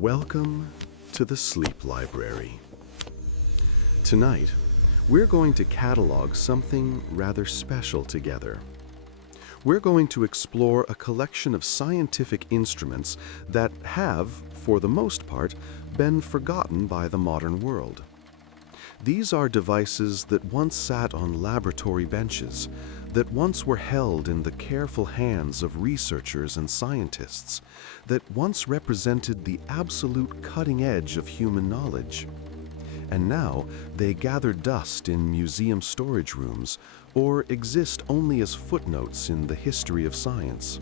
Welcome to the Sleep Library. Tonight, we're going to catalog something rather special together. We're going to explore a collection of scientific instruments that have, for the most part, been forgotten by the modern world. These are devices that once sat on laboratory benches, that once were held in the careful hands of researchers and scientists, that once represented the absolute cutting edge of human knowledge. And now they gather dust in museum storage rooms or exist only as footnotes in the history of science.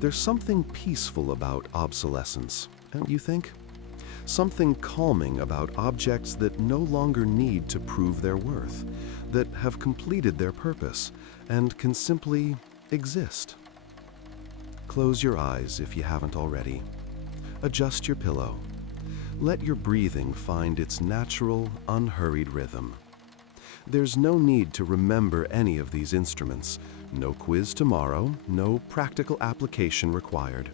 There's something peaceful about obsolescence, don't you think? Something calming about objects that no longer need to prove their worth, that have completed their purpose and can simply exist. Close your eyes if you haven't already. Adjust your pillow. Let your breathing find its natural, unhurried rhythm. There's no need to remember any of these instruments. No quiz tomorrow, no practical application required.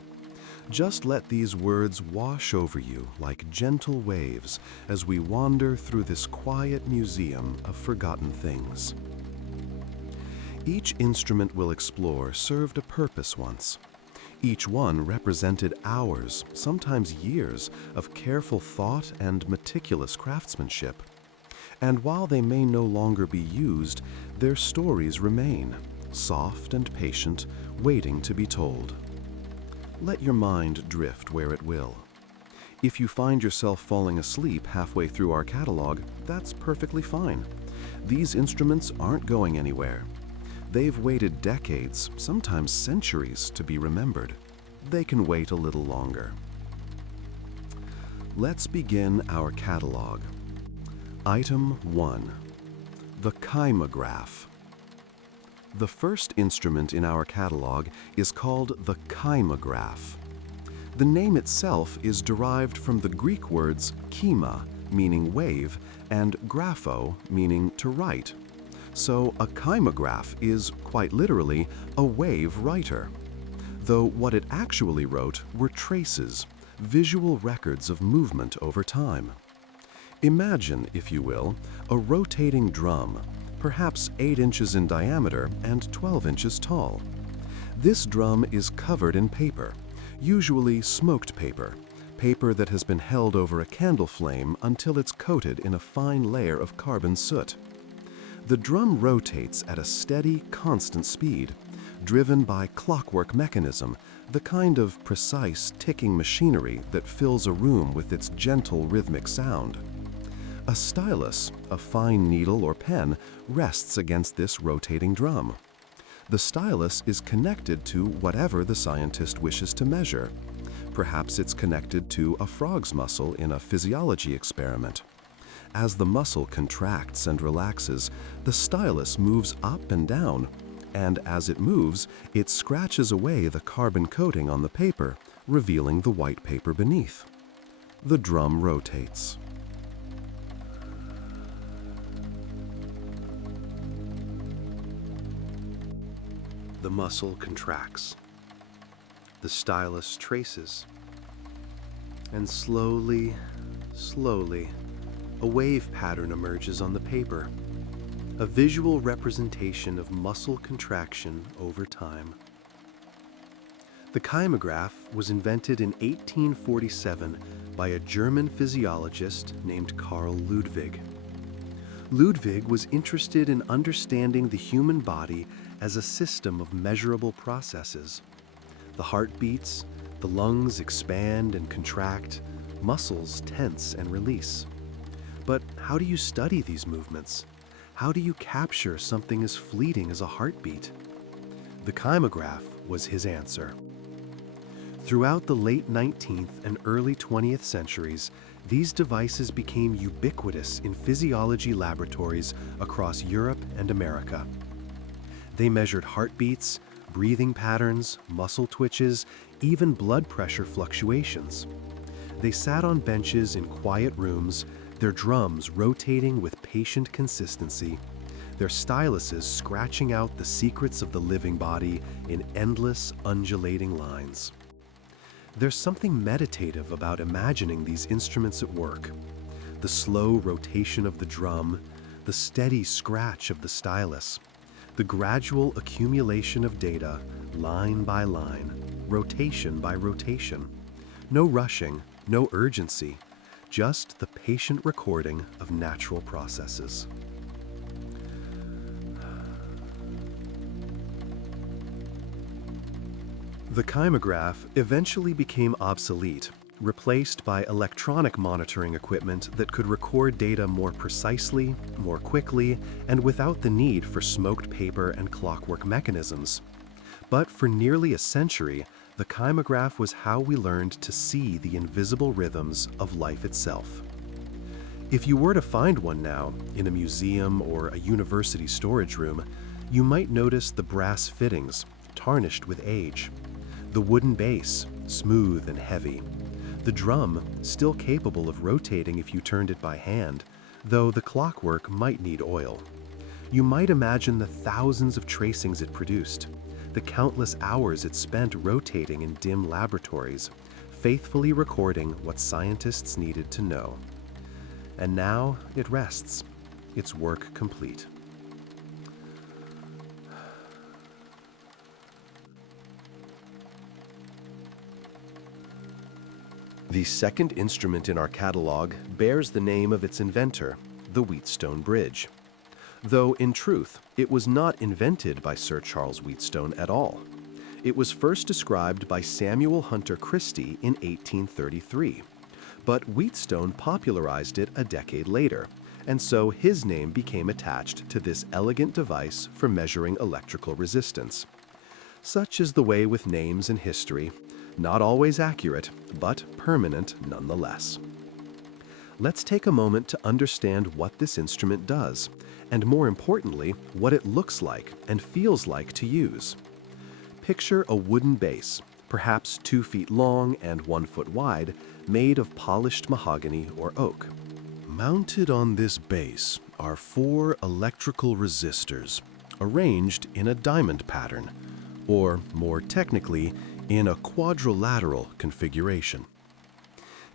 Just let these words wash over you like gentle waves as we wander through this quiet museum of forgotten things. Each instrument we'll explore served a purpose once. Each one represented hours, sometimes years, of careful thought and meticulous craftsmanship. And while they may no longer be used, their stories remain, soft and patient, waiting to be told. Let your mind drift where it will. If you find yourself falling asleep halfway through our catalog, that's perfectly fine. These instruments aren't going anywhere. They've waited decades, sometimes centuries, to be remembered. They can wait a little longer. Let's begin our catalog. Item 1. The kymograph. The first instrument in our catalog is called the kymograph. The name itself is derived from the Greek words kyma, meaning wave, and grapho, meaning to write. So a kymograph is, quite literally, a wave writer. Though what it actually wrote were traces, visual records of movement over time. Imagine, if you will, a rotating drum, perhaps 8 inches in diameter and 12 inches tall. This drum is covered in paper, usually smoked paper, paper that has been held over a candle flame until it's coated in a fine layer of carbon soot. The drum rotates at a steady, constant speed, driven by clockwork mechanism, the kind of precise, ticking machinery that fills a room with its gentle, rhythmic sound. A stylus, a fine needle or pen, rests against this rotating drum. The stylus is connected to whatever the scientist wishes to measure. Perhaps it's connected to a frog's muscle in a physiology experiment. As the muscle contracts and relaxes, the stylus moves up and down, and as it moves, it scratches away the carbon coating on the paper, revealing the white paper beneath. The drum rotates. The muscle contracts. The stylus traces. And slowly, slowly, a wave pattern emerges on the paper, a visual representation of muscle contraction over time. The kymograph was invented in 1847 by a German physiologist named Carl Ludwig. Ludwig was interested in understanding the human body as a system of measurable processes. The heart beats, the lungs expand and contract, muscles tense and release. But how do you study these movements? How do you capture something as fleeting as a heartbeat? The kymograph was his answer. Throughout the late 19th and early 20th centuries, these devices became ubiquitous in physiology laboratories across Europe and America. They measured heartbeats, breathing patterns, muscle twitches, even blood pressure fluctuations. They sat on benches in quiet rooms, their drums rotating with patient consistency, their styluses scratching out the secrets of the living body in endless, undulating lines. There's something meditative about imagining these instruments at work. The slow rotation of the drum, the steady scratch of the stylus, the gradual accumulation of data, line by line, rotation by rotation. No rushing, no urgency, just the patient recording of natural processes. The kymograph eventually became obsolete, replaced by electronic monitoring equipment that could record data more precisely, more quickly, and without the need for smoked paper and clockwork mechanisms. But for nearly a century, the kymograph was how we learned to see the invisible rhythms of life itself. If you were to find one now, in a museum or a university storage room, you might notice the brass fittings, tarnished with age, the wooden base, smooth and heavy, the drum, still capable of rotating if you turned it by hand, though the clockwork might need oil. You might imagine the thousands of tracings it produced, the countless hours it spent rotating in dim laboratories, faithfully recording what scientists needed to know. And now it rests, its work complete. The second instrument in our catalog bears the name of its inventor, the Wheatstone Bridge. Though, in truth, it was not invented by Sir Charles Wheatstone at all. It was first described by Samuel Hunter Christie in 1833, but Wheatstone popularized it a decade later, and so his name became attached to this elegant device for measuring electrical resistance. Such is the way with names in history. Not always accurate, but permanent nonetheless. Let's take a moment to understand what this instrument does, and more importantly, what it looks like and feels like to use. Picture a wooden base, perhaps 2 feet long and 1 foot wide, made of polished mahogany or oak. Mounted on this base are 4 electrical resistors, arranged in a diamond pattern, or more technically, in a quadrilateral configuration.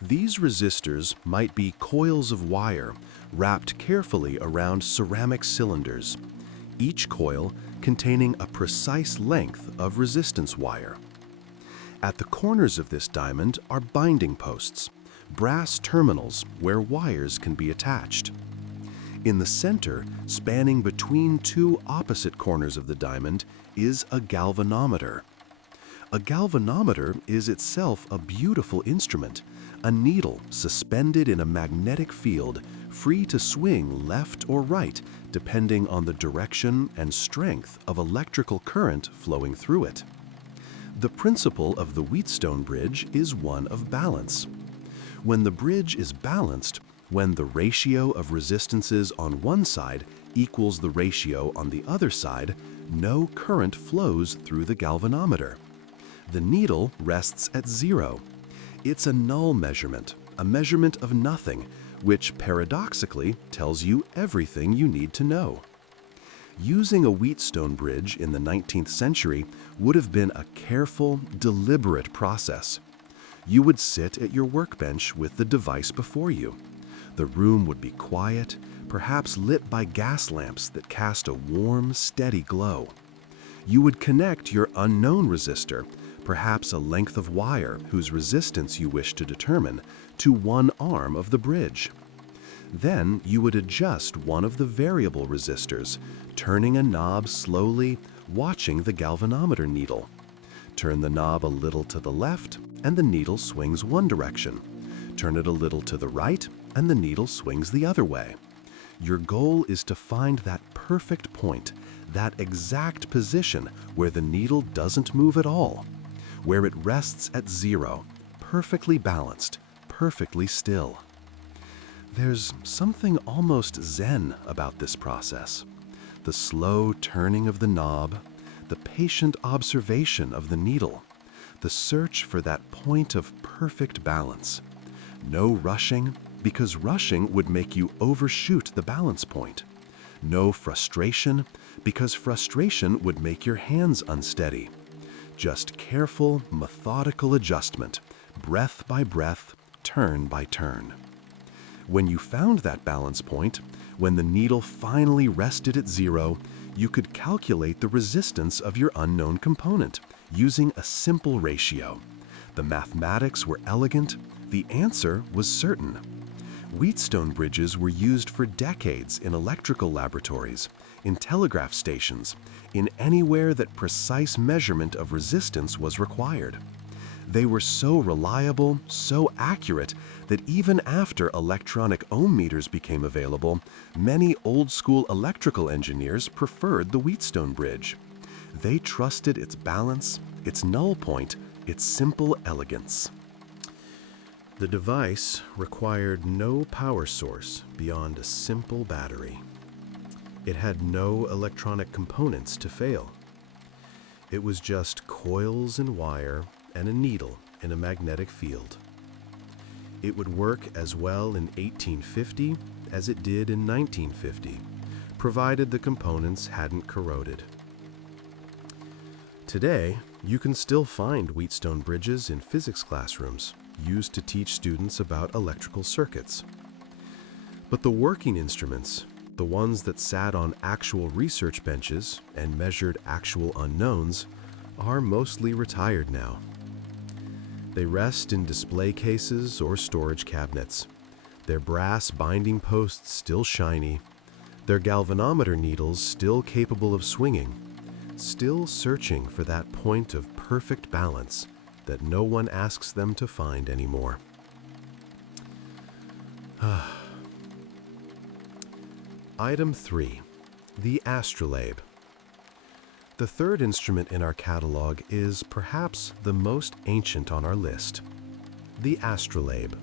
These resistors might be coils of wire wrapped carefully around ceramic cylinders, each coil containing a precise length of resistance wire. At the corners of this diamond are binding posts, brass terminals where wires can be attached. In the center, spanning between 2 opposite corners of the diamond, is a galvanometer. A galvanometer is itself a beautiful instrument, a needle suspended in a magnetic field, free to swing left or right depending on the direction and strength of electrical current flowing through it. The principle of the Wheatstone bridge is one of balance. When the bridge is balanced, when the ratio of resistances on one side equals the ratio on the other side, no current flows through the galvanometer. The needle rests at 0. It's a null measurement, a measurement of nothing, which paradoxically tells you everything you need to know. Using a Wheatstone bridge in the 19th century would have been a careful, deliberate process. You would sit at your workbench with the device before you. The room would be quiet, perhaps lit by gas lamps that cast a warm, steady glow. You would connect your unknown resistor, perhaps a length of wire whose resistance you wish to determine, to one arm of the bridge. Then you would adjust one of the variable resistors, turning a knob slowly, watching the galvanometer needle. Turn the knob a little to the left, and the needle swings one direction. Turn it a little to the right, and the needle swings the other way. Your goal is to find that perfect point, that exact position where the needle doesn't move at all, where it rests at 0, perfectly balanced, perfectly still. There's something almost zen about this process. The slow turning of the knob, the patient observation of the needle, the search for that point of perfect balance. No rushing, because rushing would make you overshoot the balance point. No frustration, because frustration would make your hands unsteady. Just careful, methodical adjustment, breath by breath, turn by turn. When you found that balance point, when the needle finally rested at zero, you could calculate the resistance of your unknown component using a simple ratio. The mathematics were elegant, the answer was certain. Wheatstone bridges were used for decades in electrical laboratories, in telegraph stations, in anywhere that precise measurement of resistance was required. They were so reliable, so accurate, that even after electronic ohm meters became available, many old-school electrical engineers preferred the Wheatstone bridge. They trusted its balance, its null point, its simple elegance. The device required no power source beyond a simple battery. It had no electronic components to fail. It was just coils and wire and a needle in a magnetic field. It would work as well in 1850 as it did in 1950, provided the components hadn't corroded. Today, you can still find Wheatstone bridges in physics classrooms, used to teach students about electrical circuits. But the working instruments, the ones that sat on actual research benches and measured actual unknowns, are mostly retired now. They rest in display cases or storage cabinets, their brass binding posts still shiny, their galvanometer needles still capable of swinging, still searching for that point of perfect balance that no one asks them to find anymore. Item 3. The astrolabe. The third instrument in our catalog is perhaps the most ancient on our list, the astrolabe.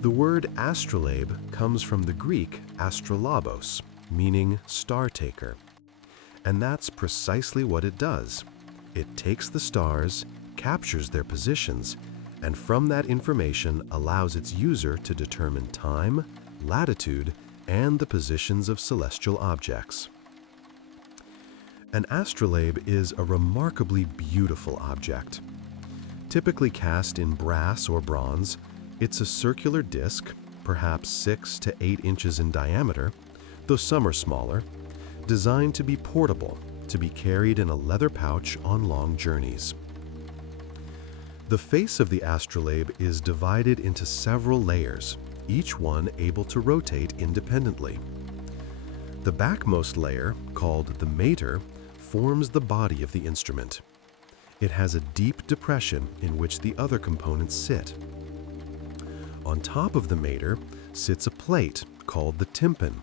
The word astrolabe comes from the Greek astrolabos, meaning star taker. And that's precisely what it does. It takes the stars, captures their positions, and from that information allows its user to determine time, latitude, and the positions of celestial objects. An astrolabe is a remarkably beautiful object. Typically cast in brass or bronze, it's a circular disc, perhaps 6 to 8 inches in diameter, though some are smaller, designed to be portable, to be carried in a leather pouch on long journeys. The face of the astrolabe is divided into several layers, each one able to rotate independently. The backmost layer, called the mater, forms the body of the instrument. It has a deep depression in which the other components sit. On top of the mater sits a plate called the tympan,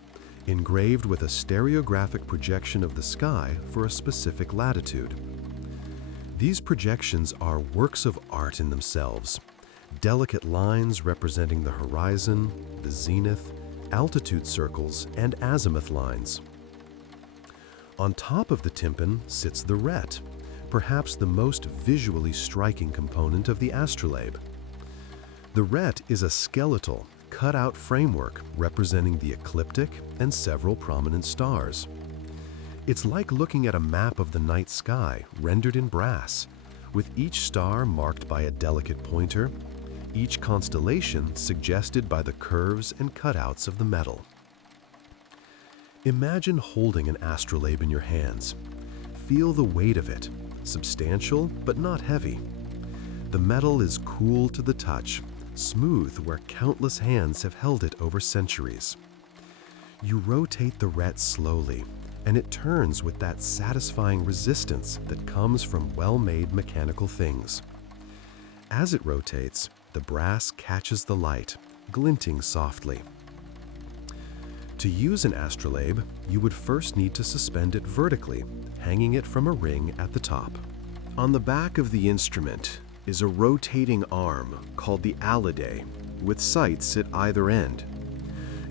engraved with a stereographic projection of the sky for a specific latitude. These projections are works of art in themselves, delicate lines representing the horizon, the zenith, altitude circles, and azimuth lines. On top of the tympan sits the ret, perhaps the most visually striking component of the astrolabe. The ret is a skeletal, cut-out framework representing the ecliptic and several prominent stars. It's like looking at a map of the night sky rendered in brass, with each star marked by a delicate pointer, each constellation suggested by the curves and cutouts of the metal. Imagine holding an astrolabe in your hands. Feel the weight of it, substantial but not heavy. The metal is cool to the touch, smooth where countless hands have held it over centuries. You rotate the ret slowly, and it turns with that satisfying resistance that comes from well-made mechanical things. As it rotates, the brass catches the light, glinting softly. To use an astrolabe, you would first need to suspend it vertically, hanging it from a ring at the top. On the back of the instrument is a rotating arm called the allidae, with sights at either end.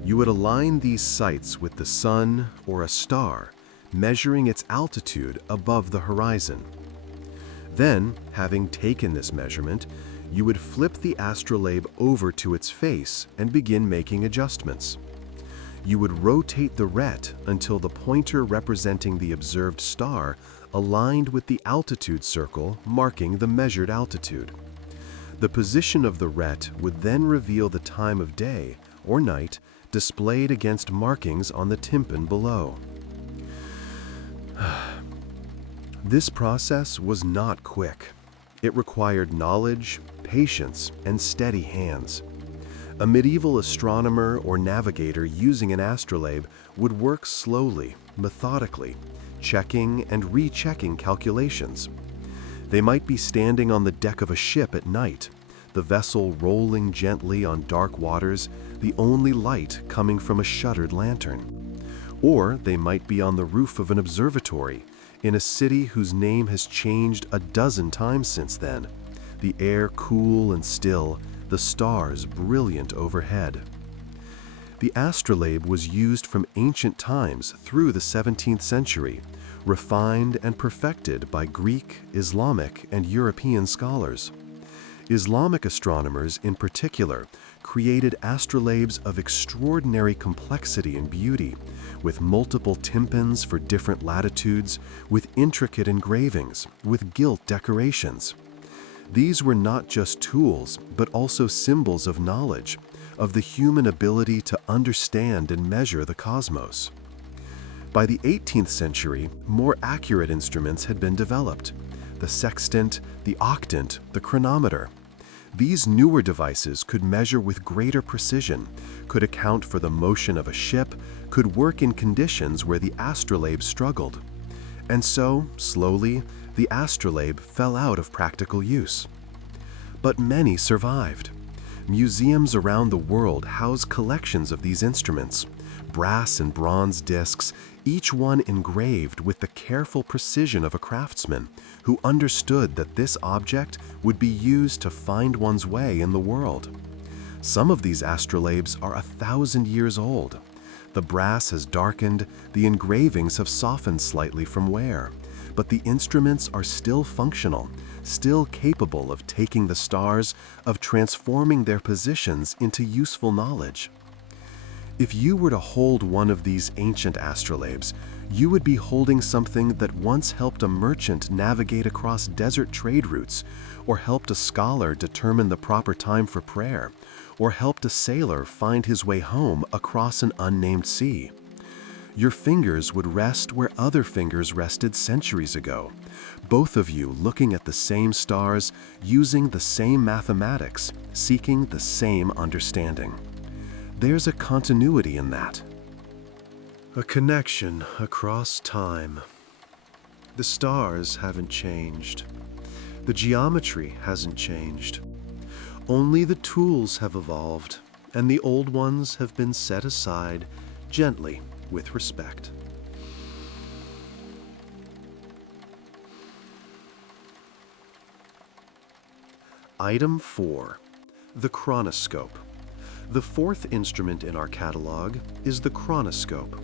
You would align these sights with the sun or a star, measuring its altitude above the horizon. Then, having taken this measurement, you would flip the astrolabe over to its face and begin making adjustments. You would rotate the ret until the pointer representing the observed star aligned with the altitude circle marking the measured altitude. The position of the ret would then reveal the time of day or night displayed against markings on the tympan below. This process was not quick. It required knowledge, patience, and steady hands. A medieval astronomer or navigator using an astrolabe would work slowly, methodically, checking and rechecking calculations. They might be standing on the deck of a ship at night, the vessel rolling gently on dark waters, the only light coming from a shuttered lantern. Or they might be on the roof of an observatory, in a city whose name has changed a dozen times since then, the air cool and still, the stars brilliant overhead. The astrolabe was used from ancient times through the 17th century, refined and perfected by Greek, Islamic, and European scholars. Islamic astronomers, in particular, created astrolabes of extraordinary complexity and beauty, with multiple tympans for different latitudes, with intricate engravings, with gilt decorations. These were not just tools, but also symbols of knowledge, of the human ability to understand and measure the cosmos. By the 18th century, more accurate instruments had been developed: the sextant, the octant, the chronometer. These newer devices could measure with greater precision, could account for the motion of a ship, could work in conditions where the astrolabe struggled. And so, slowly, the astrolabe fell out of practical use. But many survived. Museums around the world house collections of these instruments, brass and bronze discs, each one engraved with the careful precision of a craftsman who understood that this object would be used to find one's way in the world. Some of these astrolabes are 1,000 years old. The brass has darkened, the engravings have softened slightly from wear, but the instruments are still functional, still capable of taking the stars, of transforming their positions into useful knowledge. If you were to hold one of these ancient astrolabes, you would be holding something that once helped a merchant navigate across desert trade routes, or helped a scholar determine the proper time for prayer, or helped a sailor find his way home across an unnamed sea. Your fingers would rest where other fingers rested centuries ago, both of you looking at the same stars, using the same mathematics, seeking the same understanding. There's a continuity in that. A connection across time. The stars haven't changed. The geometry hasn't changed. Only the tools have evolved, and the old ones have been set aside gently with respect. Item 4. The chronoscope. The fourth instrument in our catalog is the chronoscope.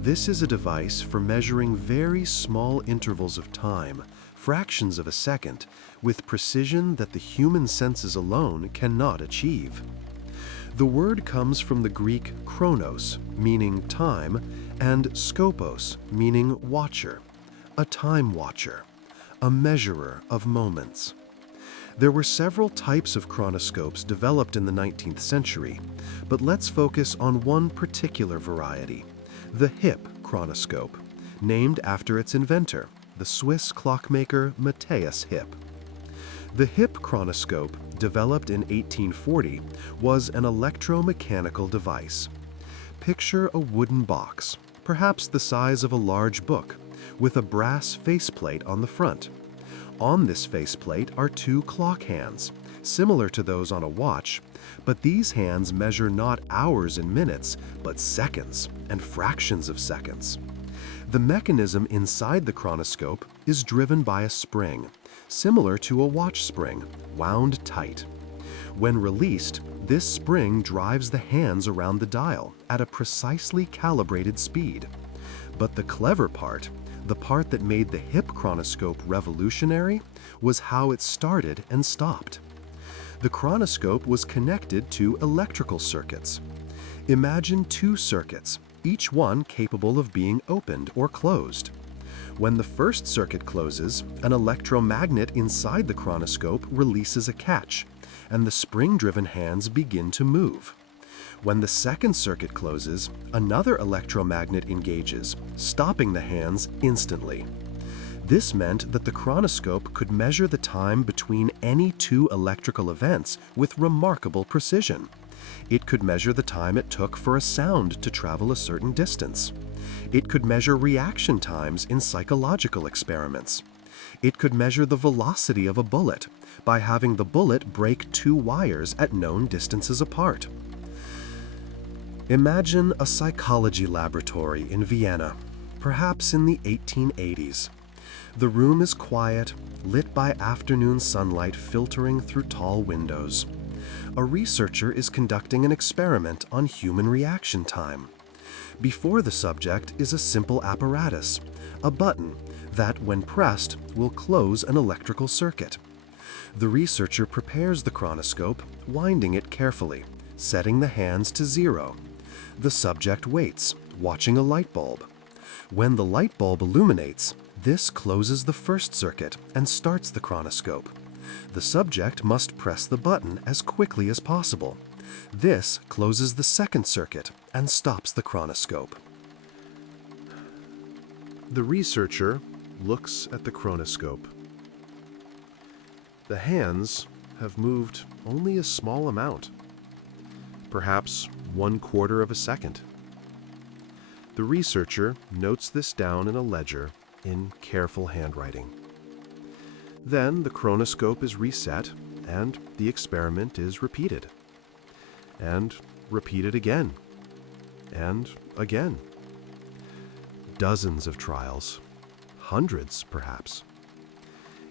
This is a device for measuring very small intervals of time, fractions of a second, with precision that the human senses alone cannot achieve. The word comes from the Greek chronos, meaning time, and skopos, meaning watcher, a time watcher, a measurer of moments. There were several types of chronoscopes developed in the 19th century, but let's focus on one particular variety, the hip chronoscope, named after its inventor, the Swiss clockmaker Matthias Hipp. The hip chronoscope, developed in 1840, was an electromechanical device. Picture a wooden box, perhaps the size of a large book, with a brass faceplate on the front. On this faceplate are two clock hands, similar to those on a watch, but these hands measure not hours and minutes, but seconds and fractions of seconds. The mechanism inside the chronoscope is driven by a spring, similar to a watch spring, wound tight. When released, this spring drives the hands around the dial at a precisely calibrated speed. But the clever part, the part that made the hip chronoscope revolutionary, was how it started and stopped. The chronoscope was connected to electrical circuits. Imagine two circuits, each one capable of being opened or closed. When the first circuit closes, an electromagnet inside the chronoscope releases a catch, and the spring-driven hands begin to move. When the second circuit closes, another electromagnet engages, stopping the hands instantly. This meant that the chronoscope could measure the time between any two electrical events with remarkable precision. It could measure the time it took for a sound to travel a certain distance. It could measure reaction times in psychological experiments. It could measure the velocity of a bullet by having the bullet break two wires at known distances apart. Imagine a psychology laboratory in Vienna, perhaps in the 1880s. The room is quiet, lit by afternoon sunlight filtering through tall windows. A researcher is conducting an experiment on human reaction time. Before the subject is a simple apparatus, a button that, when pressed, will close an electrical circuit. The researcher prepares the chronoscope, winding it carefully, setting the hands to 0. The subject waits, watching a light bulb. When the light bulb illuminates, this closes the first circuit and starts the chronoscope. The subject must press the button as quickly as possible. This closes the second circuit and stops the chronoscope. The researcher looks at the chronoscope. The hands have moved only a small amount, perhaps 1/4 of a second. The researcher notes this down in a ledger in careful handwriting. Then the chronoscope is reset and the experiment is repeated. And repeated again. And again. Dozens of trials. Hundreds, perhaps.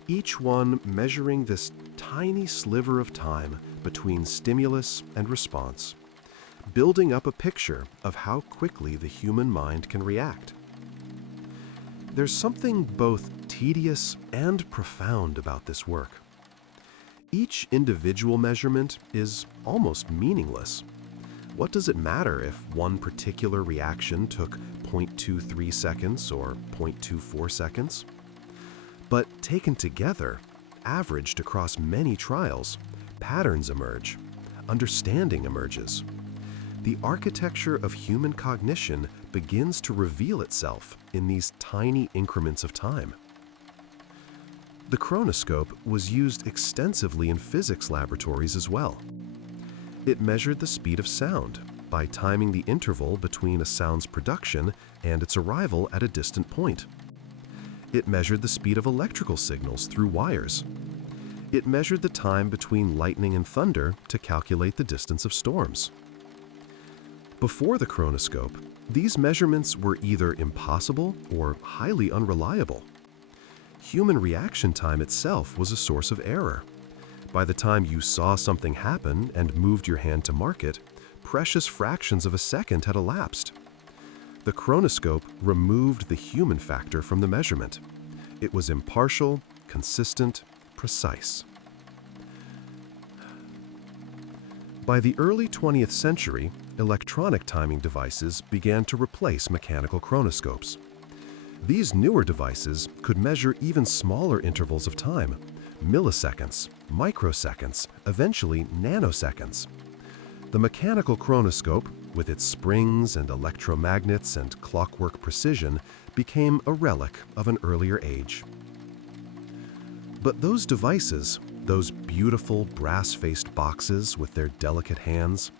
Each one measuring this tiny sliver of time between stimulus and response, building up a picture of how quickly the human mind can react. There's something both tedious and profound about this work. Each individual measurement is almost meaningless. What does it matter if one particular reaction took 0.23 seconds or 0.24 seconds? But taken together, averaged across many trials, patterns emerge, understanding emerges. The architecture of human cognition begins to reveal itself in these tiny increments of time. The chronoscope was used extensively in physics laboratories as well. It measured the speed of sound by timing the interval between a sound's production and its arrival at a distant point. It measured the speed of electrical signals through wires. It measured the time between lightning and thunder to calculate the distance of storms. Before the chronoscope, these measurements were either impossible or highly unreliable. Human reaction time itself was a source of error. By the time you saw something happen and moved your hand to mark it, precious fractions of a second had elapsed. The chronoscope removed the human factor from the measurement. It was impartial, consistent, precise. By the early 20th century, electronic timing devices began to replace mechanical chronoscopes. These newer devices could measure even smaller intervals of time, milliseconds, microseconds, eventually nanoseconds. The mechanical chronoscope, with its springs and electromagnets and clockwork precision, became a relic of an earlier age. But those devices, those beautiful brass-faced boxes with their delicate hands,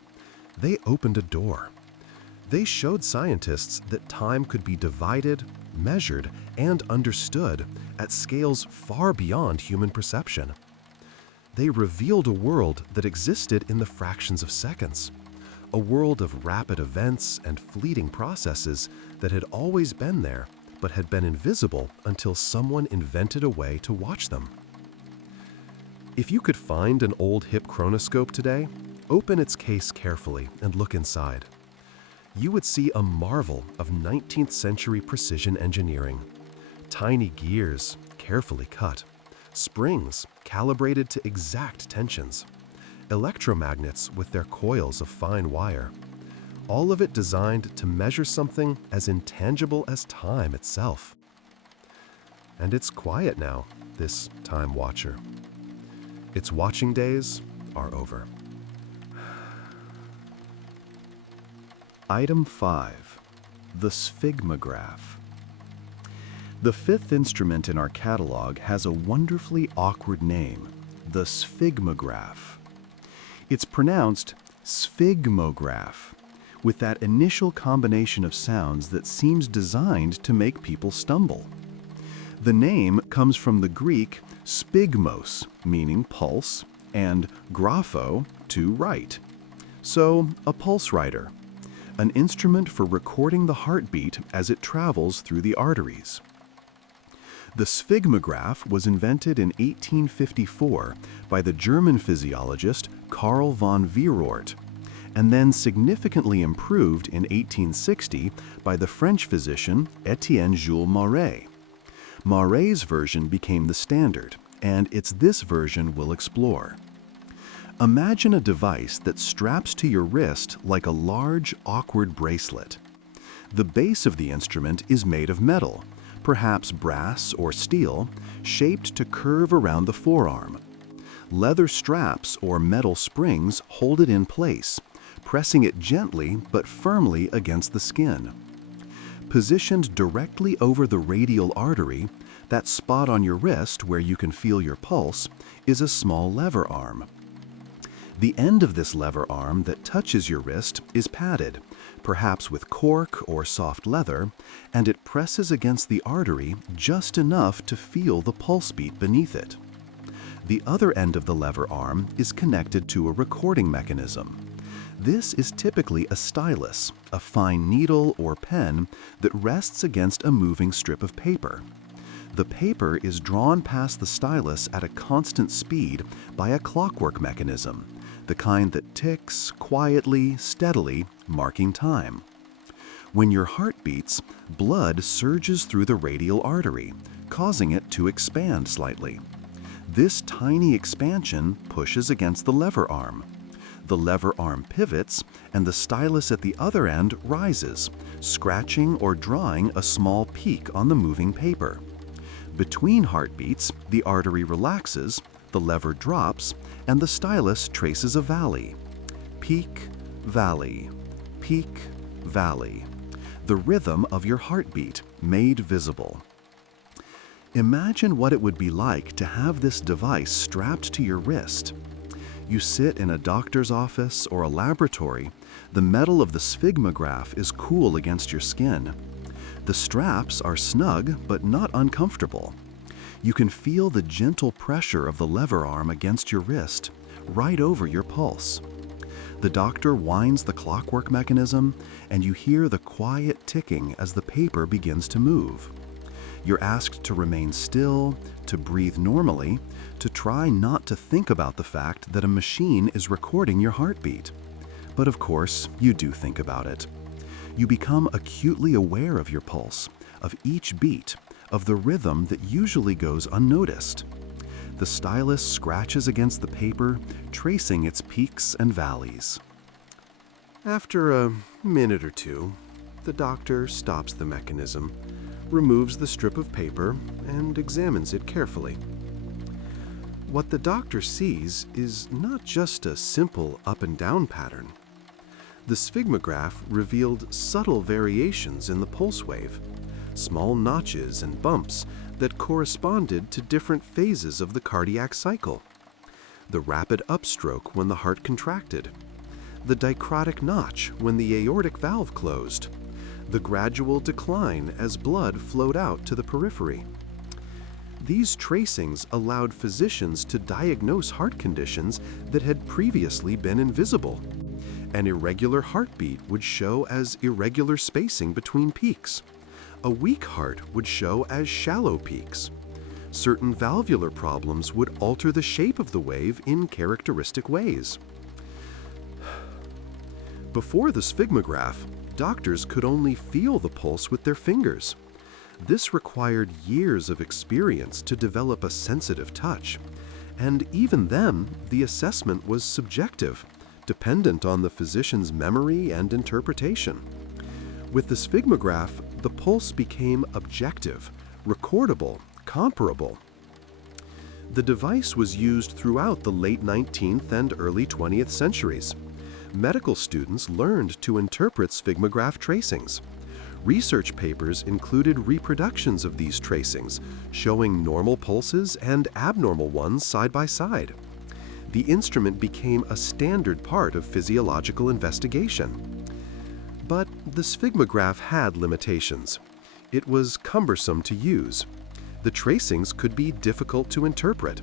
they opened a door. They showed scientists that time could be divided, measured, and understood at scales far beyond human perception. They revealed a world that existed in the fractions of seconds, a world of rapid events and fleeting processes that had always been there, but had been invisible until someone invented a way to watch them. If you could find an old hip chronoscope today, open its case carefully and look inside. You would see a marvel of 19th century precision engineering. Tiny gears, carefully cut. Springs, calibrated to exact tensions. Electromagnets with their coils of fine wire. All of it designed to measure something as intangible as time itself. And it's quiet now, this time watcher. Its watching days are over. Item 5. The sphygmograph. The fifth instrument in our catalog has a wonderfully awkward name, the sphygmograph. It's pronounced sphygmograph, with that initial combination of sounds that seems designed to make people stumble. The name comes from the Greek spigmos, meaning pulse, and grapho, to write. So, a pulse writer, an instrument for recording the heartbeat as it travels through the arteries. The sphygmograph was invented in 1854 by the German physiologist Karl von Weroort, and then significantly improved in 1860 by the French physician Etienne Jules Marey. Marey's version became the standard, and it's this version we'll explore. Imagine a device that straps to your wrist like a large, awkward bracelet. The base of the instrument is made of metal, perhaps brass or steel, shaped to curve around the forearm. Leather straps or metal springs hold it in place, pressing it gently but firmly against the skin. Positioned directly over the radial artery, that spot on your wrist where you can feel your pulse, is a small lever arm. The end of this lever arm that touches your wrist is padded, perhaps with cork or soft leather, and it presses against the artery just enough to feel the pulse beat beneath it. The other end of the lever arm is connected to a recording mechanism. This is typically a stylus, a fine needle or pen that rests against a moving strip of paper. The paper is drawn past the stylus at a constant speed by a clockwork mechanism, the kind that ticks quietly, steadily, marking time. When your heart beats, blood surges through the radial artery, causing it to expand slightly. This tiny expansion pushes against the lever arm. The lever arm pivots, and the stylus at the other end rises, scratching or drawing a small peak on the moving paper. Between heartbeats, the artery relaxes, the lever drops, and the stylus traces a valley. Peak, valley, peak, valley. The rhythm of your heartbeat made visible. Imagine what it would be like to have this device strapped to your wrist. You sit in a doctor's office or a laboratory. The metal of the sphygmograph is cool against your skin. The straps are snug but not uncomfortable. You can feel the gentle pressure of the lever arm against your wrist, right over your pulse. The doctor winds the clockwork mechanism, and you hear the quiet ticking as the paper begins to move. You're asked to remain still, to breathe normally, to try not to think about the fact that a machine is recording your heartbeat. But of course, you do think about it. You become acutely aware of your pulse, of each beat, of the rhythm that usually goes unnoticed. The stylus scratches against the paper, tracing its peaks and valleys. After a minute or two, the doctor stops the mechanism, removes the strip of paper, and examines it carefully. What the doctor sees is not just a simple up and down pattern. The sphygmograph revealed subtle variations in the pulse wave, small notches and bumps that corresponded to different phases of the cardiac cycle. The rapid upstroke when the heart contracted, the dicrotic notch when the aortic valve closed, the gradual decline as blood flowed out to the periphery. These tracings allowed physicians to diagnose heart conditions that had previously been invisible. An irregular heartbeat would show as irregular spacing between peaks. A weak heart would show as shallow peaks. Certain valvular problems would alter the shape of the wave in characteristic ways. Before the sphygmograph, doctors could only feel the pulse with their fingers. This required years of experience to develop a sensitive touch, and even then, the assessment was subjective, dependent on the physician's memory and interpretation. With the sphygmograph, the pulse became objective, recordable, comparable. The device was used throughout the late 19th and early 20th centuries. Medical students learned to interpret sphygmograph tracings. Research papers included reproductions of these tracings, showing normal pulses and abnormal ones side by side. The instrument became a standard part of physiological investigation. But the sphygmograph had limitations. It was cumbersome to use. The tracings could be difficult to interpret.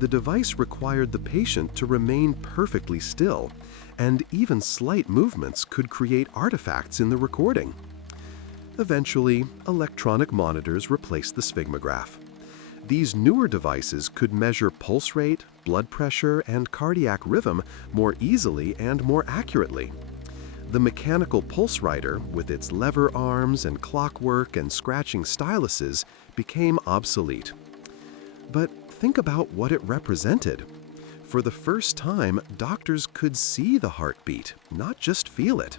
The device required the patient to remain perfectly still, and even slight movements could create artifacts in the recording. Eventually, electronic monitors replaced the sphygmograph. These newer devices could measure pulse rate, blood pressure, and cardiac rhythm more easily and more accurately. The mechanical pulse writer, with its lever arms and clockwork and scratching styluses, became obsolete. But think about what it represented. For the first time, doctors could see the heartbeat, not just feel it.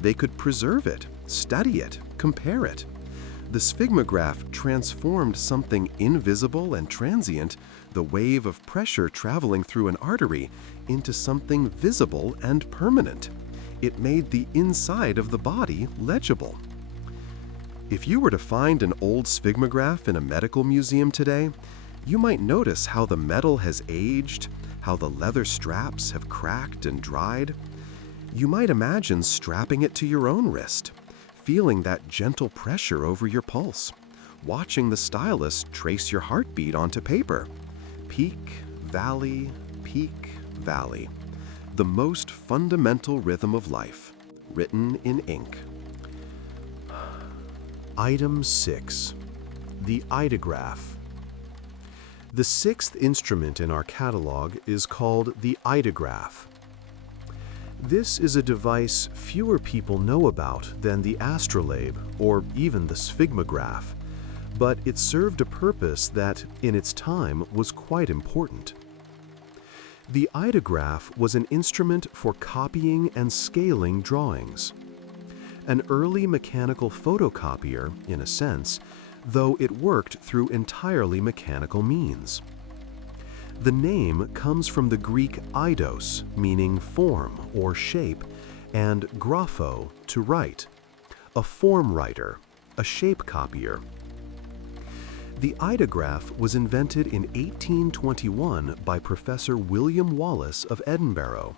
They could preserve it, study it, compare it. The sphygmograph transformed something invisible and transient, the wave of pressure traveling through an artery, into something visible and permanent. It made the inside of the body legible. If you were to find an old sphygmograph in a medical museum today, you might notice how the metal has aged, how the leather straps have cracked and dried. You might imagine strapping it to your own wrist, feeling that gentle pressure over your pulse, watching the stylus trace your heartbeat onto paper. Peak, valley, the most fundamental rhythm of life, written in ink. Item 6. The ideograph. The sixth instrument in our catalog is called the ideograph. This is a device fewer people know about than the astrolabe or even the sphygmograph, but it served a purpose that, in its time, was quite important. The ideograph was an instrument for copying and scaling drawings. An early mechanical photocopier, in a sense, though it worked through entirely mechanical means. The name comes from the Greek eidos, meaning form or shape, and grapho, to write, a form writer, a shape copier. The ideograph was invented in 1821 by Professor William Wallace of Edinburgh.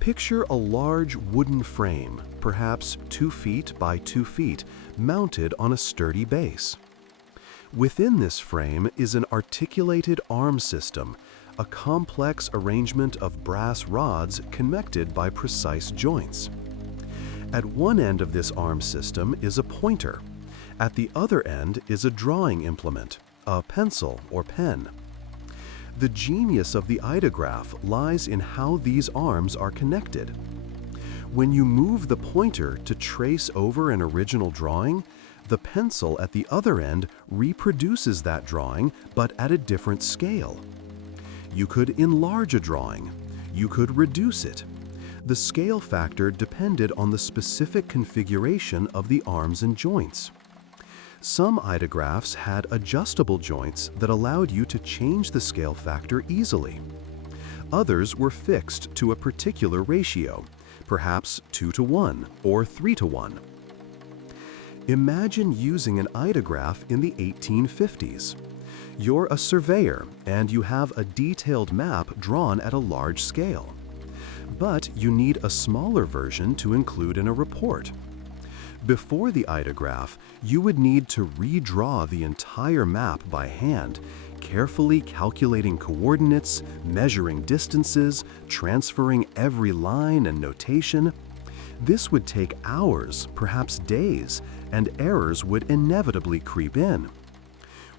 Picture a large wooden frame, perhaps 2 feet by 2 feet, mounted on a sturdy base. Within this frame is an articulated arm system, a complex arrangement of brass rods connected by precise joints. At one end of this arm system is a pointer. At the other end is a drawing implement, a pencil or pen. The genius of the ideograph lies in how these arms are connected. When you move the pointer to trace over an original drawing, the pencil at the other end reproduces that drawing, but at a different scale. You could enlarge a drawing. You could reduce it. The scale factor depended on the specific configuration of the arms and joints. Some ideographs had adjustable joints that allowed you to change the scale factor easily. Others were fixed to a particular ratio, perhaps 2:1 or 3:1. Imagine using an ideograph in the 1850s. You're a surveyor and you have a detailed map drawn at a large scale. But you need a smaller version to include in a report. Before the ideograph, you would need to redraw the entire map by hand, carefully calculating coordinates, measuring distances, transferring every line and notation. This would take hours, perhaps days, and errors would inevitably creep in.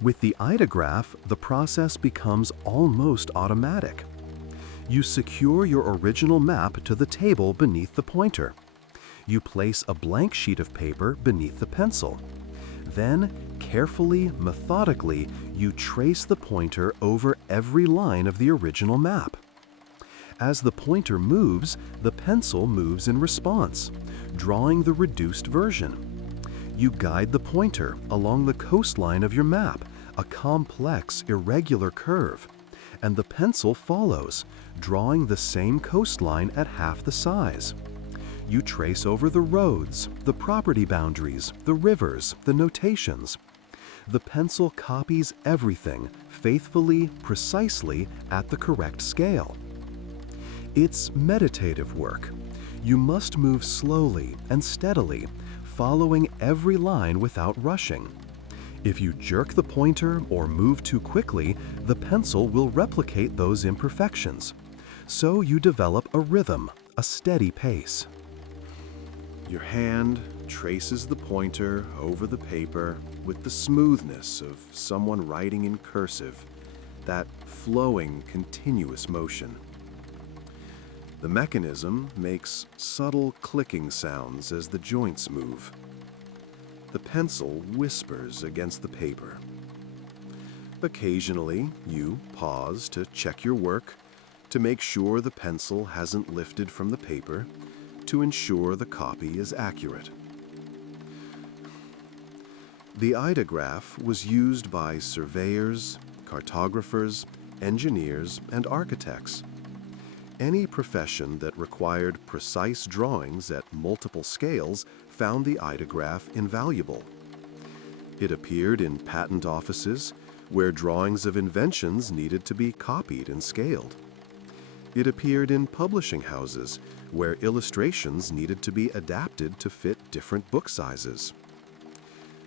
With the ideograph, the process becomes almost automatic. You secure your original map to the table beneath the pointer. You place a blank sheet of paper beneath the pencil. Then, carefully, methodically, you trace the pointer over every line of the original map. As the pointer moves, the pencil moves in response, drawing the reduced version. You guide the pointer along the coastline of your map, a complex, irregular curve, and the pencil follows, drawing the same coastline at half the size. You trace over the roads, the property boundaries, the rivers, the notations. The pencil copies everything faithfully, precisely at the correct scale. It's meditative work. You must move slowly and steadily, following every line without rushing. If you jerk the pointer or move too quickly, the pencil will replicate those imperfections. So you develop a rhythm, a steady pace. Your hand traces the pointer over the paper with the smoothness of someone writing in cursive, that flowing, continuous motion. The mechanism makes subtle clicking sounds as the joints move. The pencil whispers against the paper. Occasionally, you pause to check your work, to make sure the pencil hasn't lifted from the paper, to ensure the copy is accurate. The ideograph was used by surveyors, cartographers, engineers, and architects. Any profession that required precise drawings at multiple scales found the ideograph invaluable. It appeared in patent offices, where drawings of inventions needed to be copied and scaled. It appeared in publishing houses, where illustrations needed to be adapted to fit different book sizes.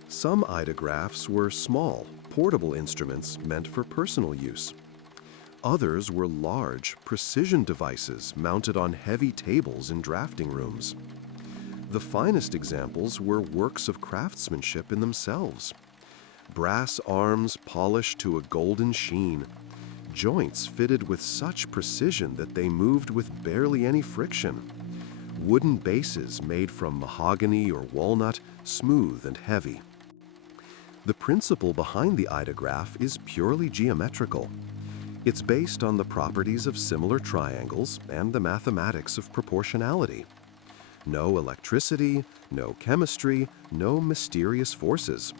Some ideographs were small, portable instruments meant for personal use. Others were large, precision devices mounted on heavy tables in drafting rooms. The finest examples were works of craftsmanship in themselves. Brass arms polished to a golden sheen, joints fitted with such precision that they moved with barely any friction, wooden bases made from mahogany or walnut, smooth and heavy. The principle behind the ideograph is purely geometrical. It's based on the properties of similar triangles and the mathematics of proportionality. No electricity, no chemistry, no mysterious forces.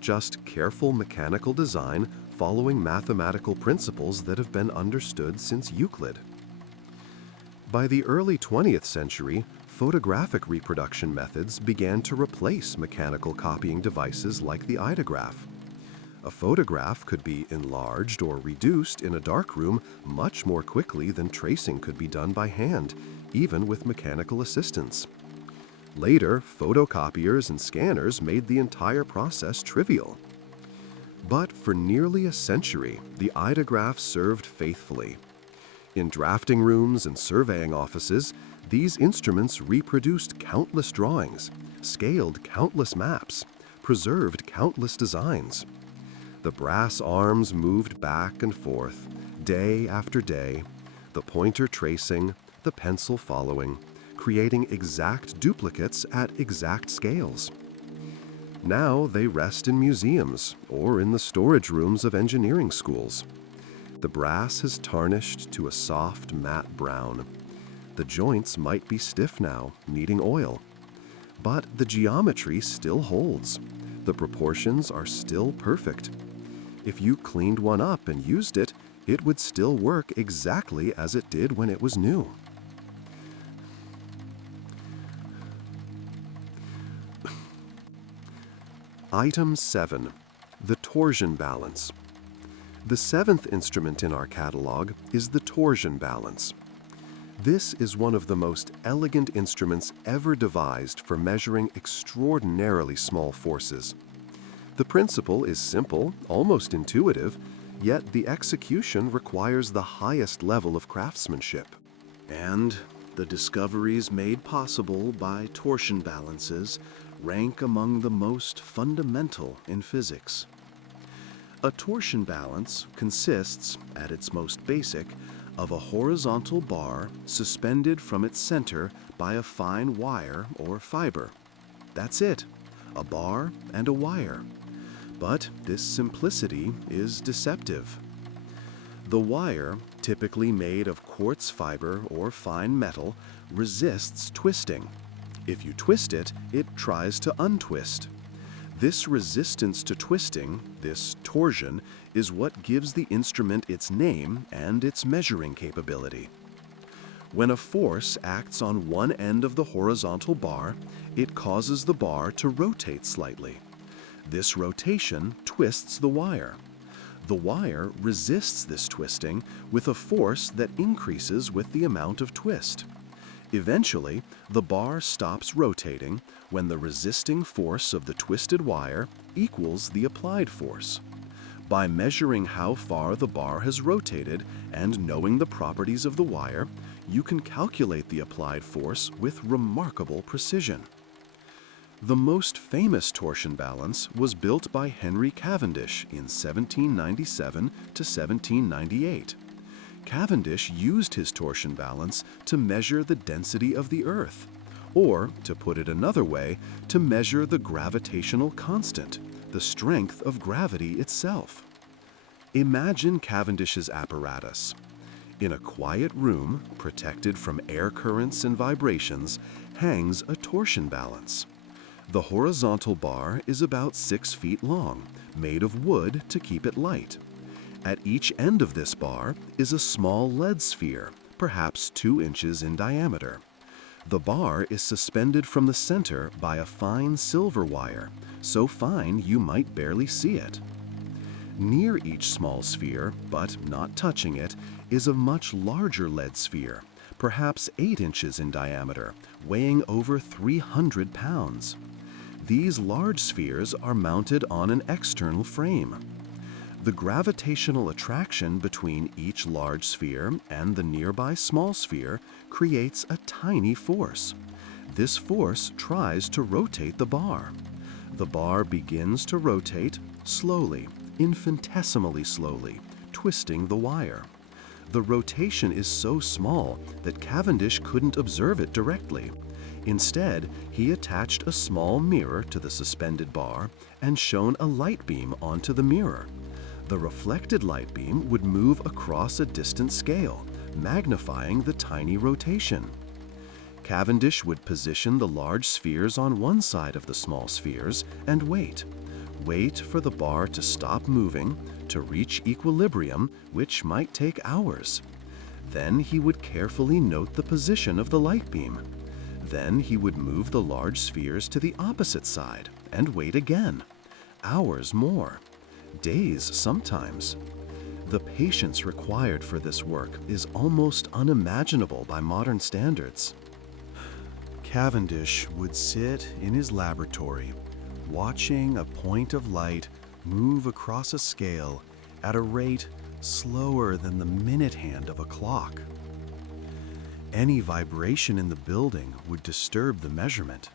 Just careful mechanical design following mathematical principles that have been understood since Euclid. By the early 20th century, photographic reproduction methods began to replace mechanical copying devices like the ideograph. A photograph could be enlarged or reduced in a darkroom much more quickly than tracing could be done by hand, even with mechanical assistance. Later, photocopiers and scanners made the entire process trivial. But for nearly a century, the ideograph served faithfully. In drafting rooms and surveying offices, these instruments reproduced countless drawings, scaled countless maps, preserved countless designs. The brass arms moved back and forth, day after day, the pointer tracing, the pencil following, creating exact duplicates at exact scales. Now they rest in museums or in the storage rooms of engineering schools. The brass has tarnished to a soft, matte brown. The joints might be stiff now, needing oil. But the geometry still holds. The proportions are still perfect. If you cleaned one up and used it, it would still work exactly as it did when it was new. Item 7. The torsion balance. The seventh instrument in our catalog is the torsion balance. This is one of the most elegant instruments ever devised for measuring extraordinarily small forces. The principle is simple, almost intuitive, yet the execution requires the highest level of craftsmanship. And the discoveries made possible by torsion balances rank among the most fundamental in physics. A torsion balance consists, at its most basic, of a horizontal bar suspended from its center by a fine wire or fiber. That's it, a bar and a wire. But this simplicity is deceptive. The wire, typically made of quartz fiber or fine metal, resists twisting. If you twist it, it tries to untwist. This resistance to twisting, this torsion, is what gives the instrument its name and its measuring capability. When a force acts on one end of the horizontal bar, it causes the bar to rotate slightly. This rotation twists the wire. The wire resists this twisting with a force that increases with the amount of twist. Eventually, the bar stops rotating when the resisting force of the twisted wire equals the applied force. By measuring how far the bar has rotated and knowing the properties of the wire, you can calculate the applied force with remarkable precision. The most famous torsion balance was built by Henry Cavendish in 1797 to 1798. Cavendish used his torsion balance to measure the density of the Earth, or, to put it another way, to measure the gravitational constant, the strength of gravity itself. Imagine Cavendish's apparatus. In a quiet room, protected from air currents and vibrations, hangs a torsion balance. The horizontal bar is about 6 feet long, made of wood to keep it light. At each end of this bar is a small lead sphere, perhaps 2 inches in diameter. The bar is suspended from the center by a fine silver wire, so fine you might barely see it. Near each small sphere, but not touching it, is a much larger lead sphere, perhaps 8 inches in diameter, weighing over 300 pounds. These large spheres are mounted on an external frame. The gravitational attraction between each large sphere and the nearby small sphere creates a tiny force. This force tries to rotate the bar. The bar begins to rotate slowly, infinitesimally slowly, twisting the wire. The rotation is so small that Cavendish couldn't observe it directly. Instead, he attached a small mirror to the suspended bar and shone a light beam onto the mirror. The reflected light beam would move across a distant scale, magnifying the tiny rotation. Cavendish would position the large spheres on one side of the small spheres and wait for the bar to stop moving, to reach equilibrium, which might take hours. Then he would carefully note the position of the light beam. Then he would move the large spheres to the opposite side and wait again. Hours more. Days sometimes. The patience required for this work is almost unimaginable by modern standards. Cavendish would sit in his laboratory, watching a point of light move across a scale at a rate slower than the minute hand of a clock. Any vibration in the building would disturb the measurement.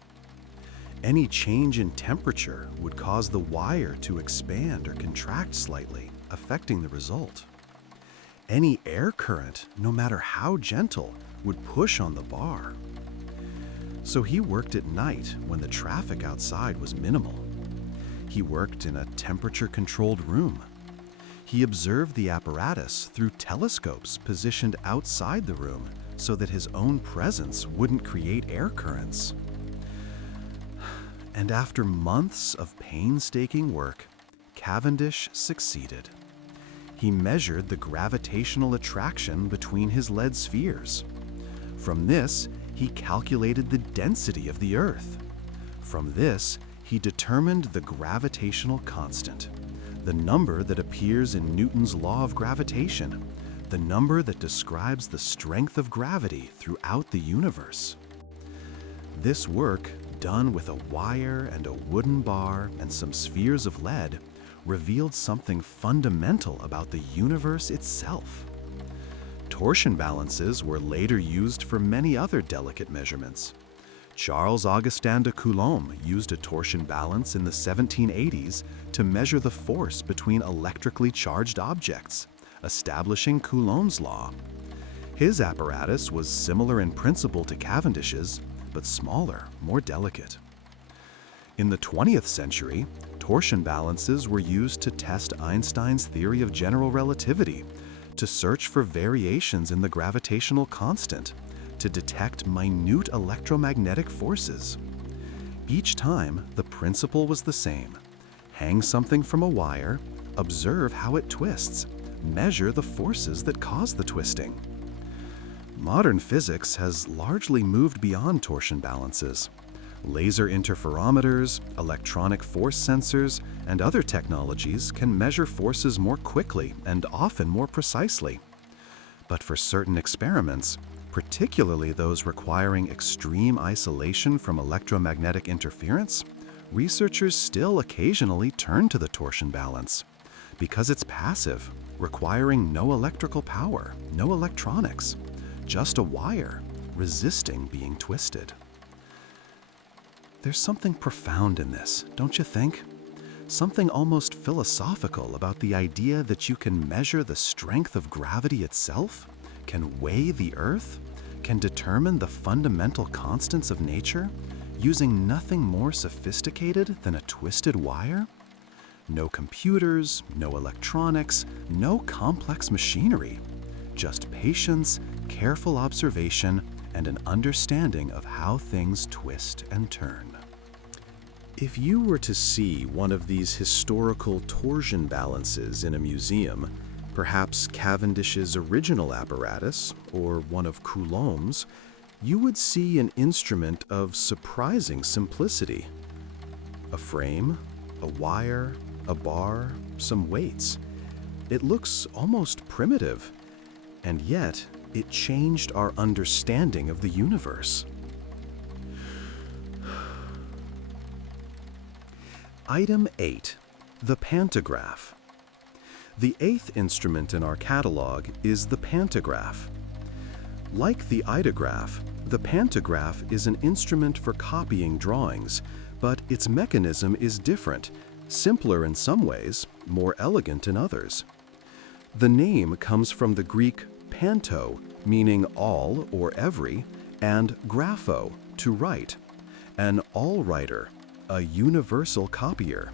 Any change in temperature would cause the wire to expand or contract slightly, affecting the result. Any air current, no matter how gentle, would push on the bar. So he worked at night when the traffic outside was minimal. He worked in a temperature-controlled room. He observed the apparatus through telescopes positioned outside the room so that his own presence wouldn't create air currents. And after months of painstaking work, Cavendish succeeded. He measured the gravitational attraction between his lead spheres. From this, he calculated the density of the Earth. From this, he determined the gravitational constant, the number that appears in Newton's law of gravitation, the number that describes the strength of gravity throughout the universe. This work, done with a wire and a wooden bar and some spheres of lead, revealed something fundamental about the universe itself. Torsion balances were later used for many other delicate measurements. Charles Augustin de Coulomb used a torsion balance in the 1780s to measure the force between electrically charged objects, establishing Coulomb's law. His apparatus was similar in principle to Cavendish's, but smaller, more delicate. In the 20th century, torsion balances were used to test Einstein's theory of general relativity, to search for variations in the gravitational constant, to detect minute electromagnetic forces. Each time, the principle was the same. Hang something from a wire, observe how it twists, measure the forces that cause the twisting. Modern physics has largely moved beyond torsion balances. Laser interferometers, electronic force sensors, and other technologies can measure forces more quickly and often more precisely. But for certain experiments, particularly those requiring extreme isolation from electromagnetic interference, researchers still occasionally turn to the torsion balance because it's passive, requiring no electrical power, no electronics, just a wire resisting being twisted. There's something profound in this, don't you think? Something almost philosophical about the idea that you can measure the strength of gravity itself, can weigh the Earth, can determine the fundamental constants of nature, using nothing more sophisticated than a twisted wire? No computers, no electronics, no complex machinery. Just patience, careful observation, and an understanding of how things twist and turn. If you were to see one of these historical torsion balances in a museum, perhaps Cavendish's original apparatus, or one of Coulomb's, you would see an instrument of surprising simplicity. A frame, a wire, a bar, some weights. It looks almost primitive, and yet it changed our understanding of the universe. Item 8. The pantograph. The 8th instrument in our catalog is the pantograph. Like the ideograph, the pantograph is an instrument for copying drawings, but its mechanism is different, simpler in some ways, more elegant in others. The name comes from the Greek panto, meaning all or every, and grapho, to write, an all-writer, a universal copier.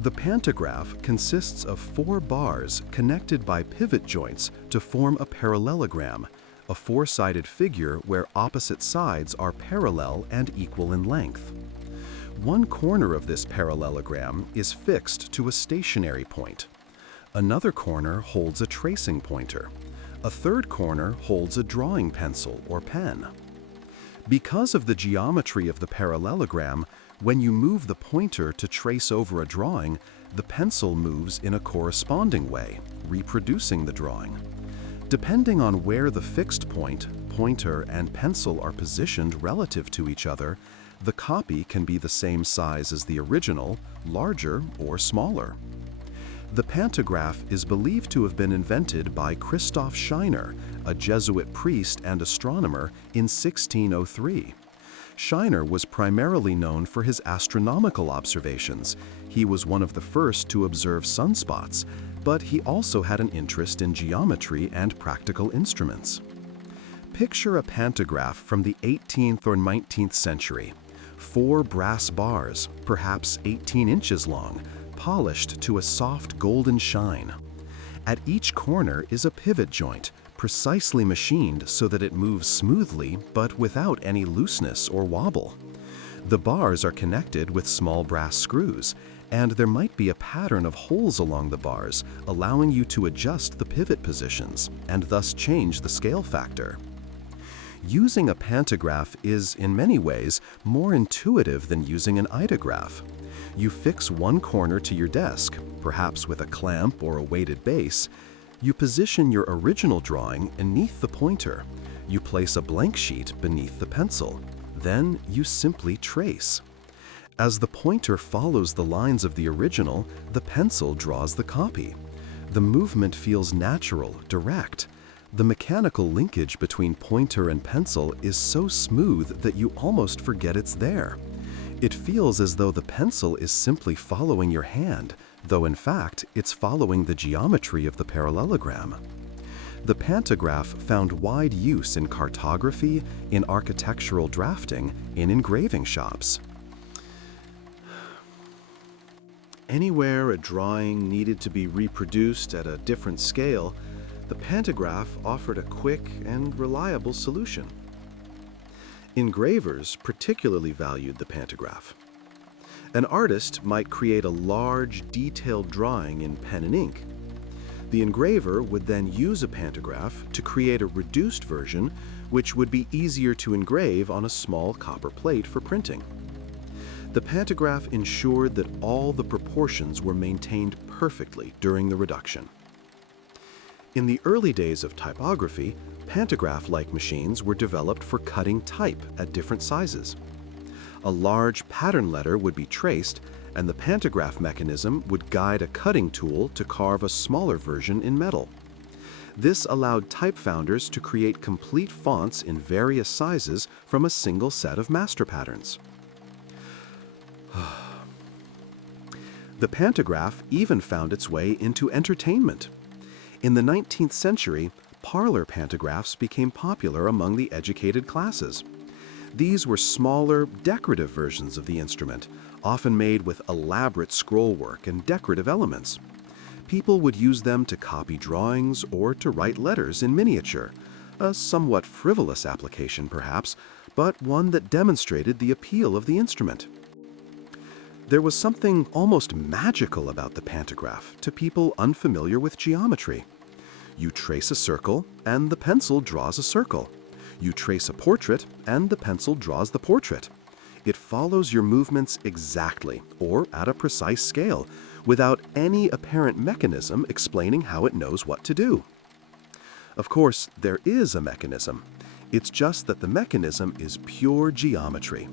The pantograph consists of 4 bars connected by pivot joints to form a parallelogram, a 4-sided figure where opposite sides are parallel and equal in length. One corner of this parallelogram is fixed to a stationary point. Another corner holds a tracing pointer. A third corner holds a drawing pencil or pen. Because of the geometry of the parallelogram, when you move the pointer to trace over a drawing, the pencil moves in a corresponding way, reproducing the drawing. Depending on where the fixed point, pointer, and pencil are positioned relative to each other, the copy can be the same size as the original, larger or smaller. The pantograph is believed to have been invented by Christoph Scheiner, a Jesuit priest and astronomer, in 1603. Scheiner was primarily known for his astronomical observations. He was one of the first to observe sunspots, but he also had an interest in geometry and practical instruments. Picture a pantograph from the 18th or 19th century. 4 brass bars, perhaps 18 inches long, polished to a soft golden shine. At each corner is a pivot joint, precisely machined so that it moves smoothly but without any looseness or wobble. The bars are connected with small brass screws, and there might be a pattern of holes along the bars, allowing you to adjust the pivot positions and thus change the scale factor. Using a pantograph is, in many ways, more intuitive than using an ideograph. You fix one corner to your desk, perhaps with a clamp or a weighted base. You position your original drawing beneath the pointer. You place a blank sheet beneath the pencil. Then you simply trace. As the pointer follows the lines of the original, the pencil draws the copy. The movement feels natural, direct. The mechanical linkage between pointer and pencil is so smooth that you almost forget it's there. It feels as though the pencil is simply following your hand, though in fact it's following the geometry of the parallelogram. The pantograph found wide use in cartography, in architectural drafting, in engraving shops. Anywhere a drawing needed to be reproduced at a different scale, the pantograph offered a quick and reliable solution. Engravers particularly valued the pantograph. An artist might create a large, detailed drawing in pen and ink. The engraver would then use a pantograph to create a reduced version, which would be easier to engrave on a small copper plate for printing. The pantograph ensured that all the proportions were maintained perfectly during the reduction. In the early days of typography, pantograph-like machines were developed for cutting type at different sizes. A large pattern letter would be traced, and the pantograph mechanism would guide a cutting tool to carve a smaller version in metal. This allowed type founders to create complete fonts in various sizes from a single set of master patterns. The pantograph even found its way into entertainment. In the 19th century, parlor pantographs became popular among the educated classes. These were smaller, decorative versions of the instrument, often made with elaborate scrollwork and decorative elements. People would use them to copy drawings or to write letters in miniature, a somewhat frivolous application perhaps, but one that demonstrated the appeal of the instrument. There was something almost magical about the pantograph to people unfamiliar with geometry. You trace a circle, and the pencil draws a circle. You trace a portrait, and the pencil draws the portrait. It follows your movements exactly, or at a precise scale, without any apparent mechanism explaining how it knows what to do. Of course, there is a mechanism. It's just that the mechanism is pure geometry.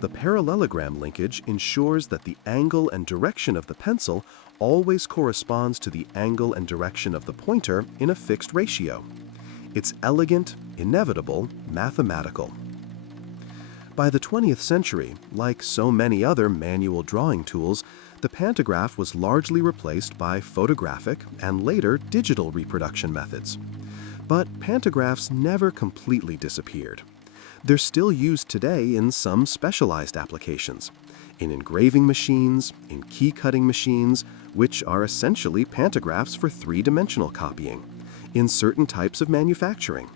The parallelogram linkage ensures that the angle and direction of the pencil always corresponds to the angle and direction of the pointer in a fixed ratio. It's elegant, inevitable, mathematical. By the 20th century, like so many other manual drawing tools, the pantograph was largely replaced by photographic and later digital reproduction methods. But pantographs never completely disappeared. They're still used today in some specialized applications, in engraving machines, in key-cutting machines, which are essentially pantographs for three-dimensional copying, in certain types of manufacturing.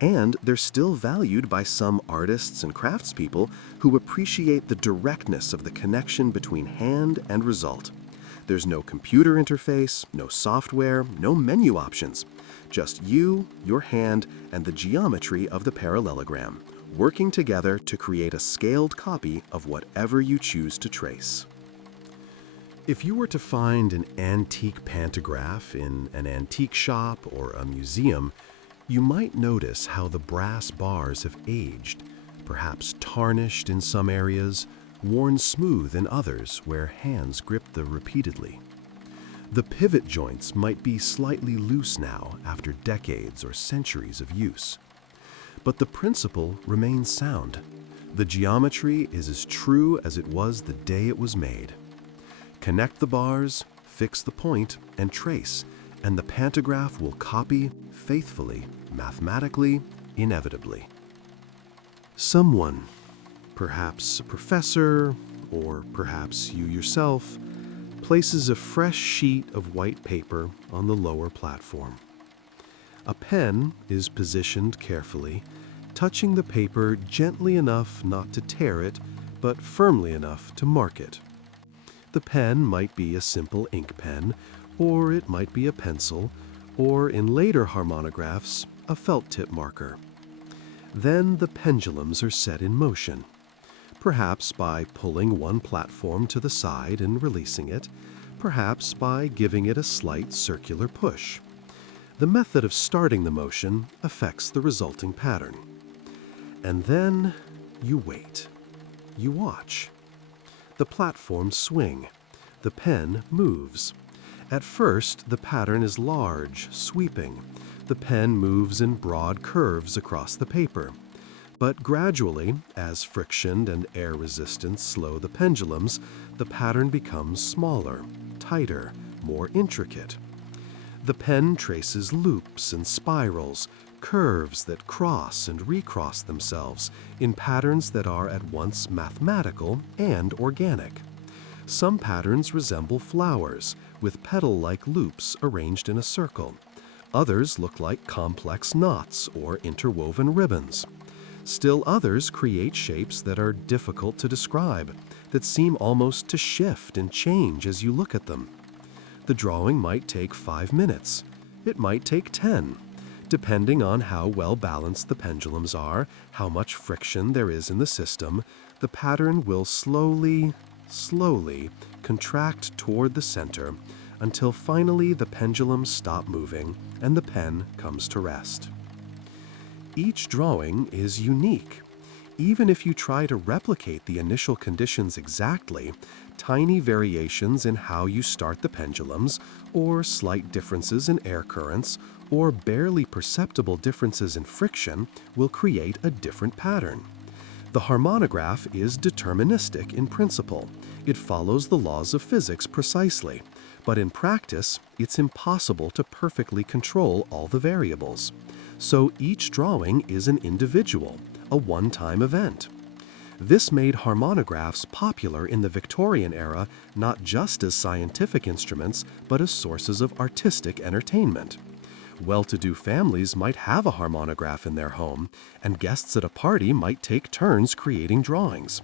And they're still valued by some artists and craftspeople who appreciate the directness of the connection between hand and result. There's no computer interface, no software, no menu options. Just you, your hand, and the geometry of the parallelogram, working together to create a scaled copy of whatever you choose to trace. If you were to find an antique pantograph in an antique shop or a museum, you might notice how the brass bars have aged, perhaps tarnished in some areas, worn smooth in others where hands grip them repeatedly. The pivot joints might be slightly loose now after decades or centuries of use. But the principle remains sound. The geometry is as true as it was the day it was made. Connect the bars, fix the point, and trace, and the pantograph will copy faithfully, mathematically, inevitably. Someone, perhaps a professor, or perhaps you yourself, places a fresh sheet of white paper on the lower platform. A pen is positioned carefully, touching the paper gently enough not to tear it, but firmly enough to mark it. The pen might be a simple ink pen, or it might be a pencil, or in later harmonographs, a felt tip marker. Then the pendulums are set in motion, perhaps by pulling one platform to the side and releasing it, perhaps by giving it a slight circular push. The method of starting the motion affects the resulting pattern. And then you wait. You watch. The platforms swing. The pen moves. At first, the pattern is large, sweeping. The pen moves in broad curves across the paper. But gradually, as friction and air resistance slow the pendulums, the pattern becomes smaller, tighter, more intricate. The pen traces loops and spirals, curves that cross and recross themselves in patterns that are at once mathematical and organic. Some patterns resemble flowers, with petal-like loops arranged in a circle. Others look like complex knots or interwoven ribbons. Still others create shapes that are difficult to describe, that seem almost to shift and change as you look at them. The drawing might take 5 minutes. It might take 10, depending on how well balanced the pendulums are, how much friction there is in the system. The pattern will slowly contract toward the center until finally the pendulums stop moving and the pen comes to rest. Each drawing is unique. Even if you try to replicate the initial conditions exactly, tiny variations in how you start the pendulums, or slight differences in air currents, or barely perceptible differences in friction will create a different pattern. The harmonograph is deterministic in principle. It follows the laws of physics precisely, but in practice, it's impossible to perfectly control all the variables. So each drawing is an individual, a one-time event. This made harmonographs popular in the Victorian era not just as scientific instruments, but as sources of artistic entertainment. Well-to-do families might have a harmonograph in their home, and guests at a party might take turns creating drawings.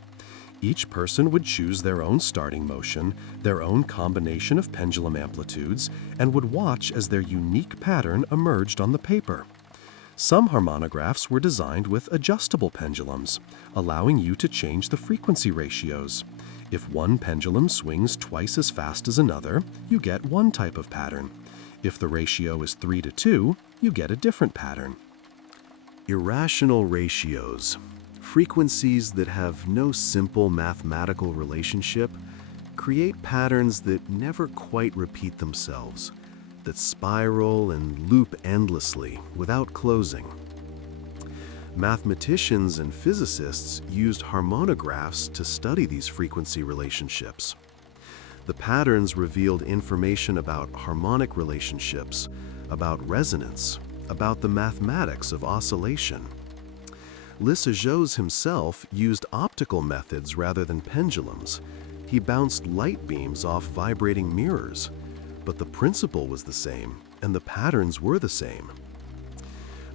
Each person would choose their own starting motion, their own combination of pendulum amplitudes, and would watch as their unique pattern emerged on the paper. Some harmonographs were designed with adjustable pendulums, allowing you to change the frequency ratios. If one pendulum swings twice as fast as another, you get one type of pattern. If the ratio is 3:2, you get a different pattern. Irrational ratios, frequencies that have no simple mathematical relationship, create patterns that never quite repeat themselves, that spiral and loop endlessly without closing. Mathematicians and physicists used harmonographs to study these frequency relationships. The patterns revealed information about harmonic relationships, about resonance, about the mathematics of oscillation. Lissajous himself used optical methods rather than pendulums. He bounced light beams off vibrating mirrors, but the principle was the same, and the patterns were the same.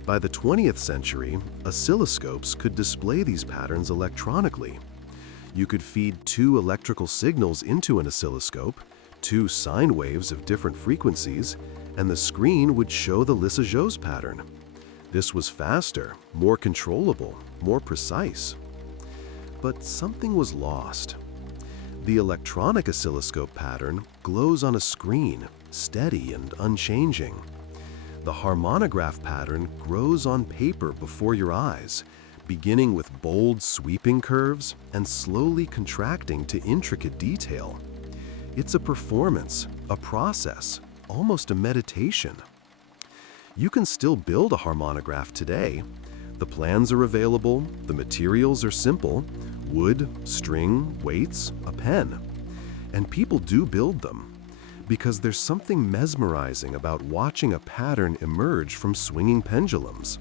By the 20th century, oscilloscopes could display these patterns electronically. You could feed 2 electrical signals into an oscilloscope, 2 sine waves of different frequencies, and the screen would show the Lissajous pattern. This was faster, more controllable, more precise. But something was lost. The electronic oscilloscope pattern glows on a screen, steady and unchanging. The harmonograph pattern grows on paper before your eyes, beginning with bold, sweeping curves and slowly contracting to intricate detail. It's a performance, a process, almost a meditation. You can still build a harmonograph today. The plans are available, the materials are simple: wood, string, weights, a pen. And people do build them, because there's something mesmerizing about watching a pattern emerge from swinging pendulums.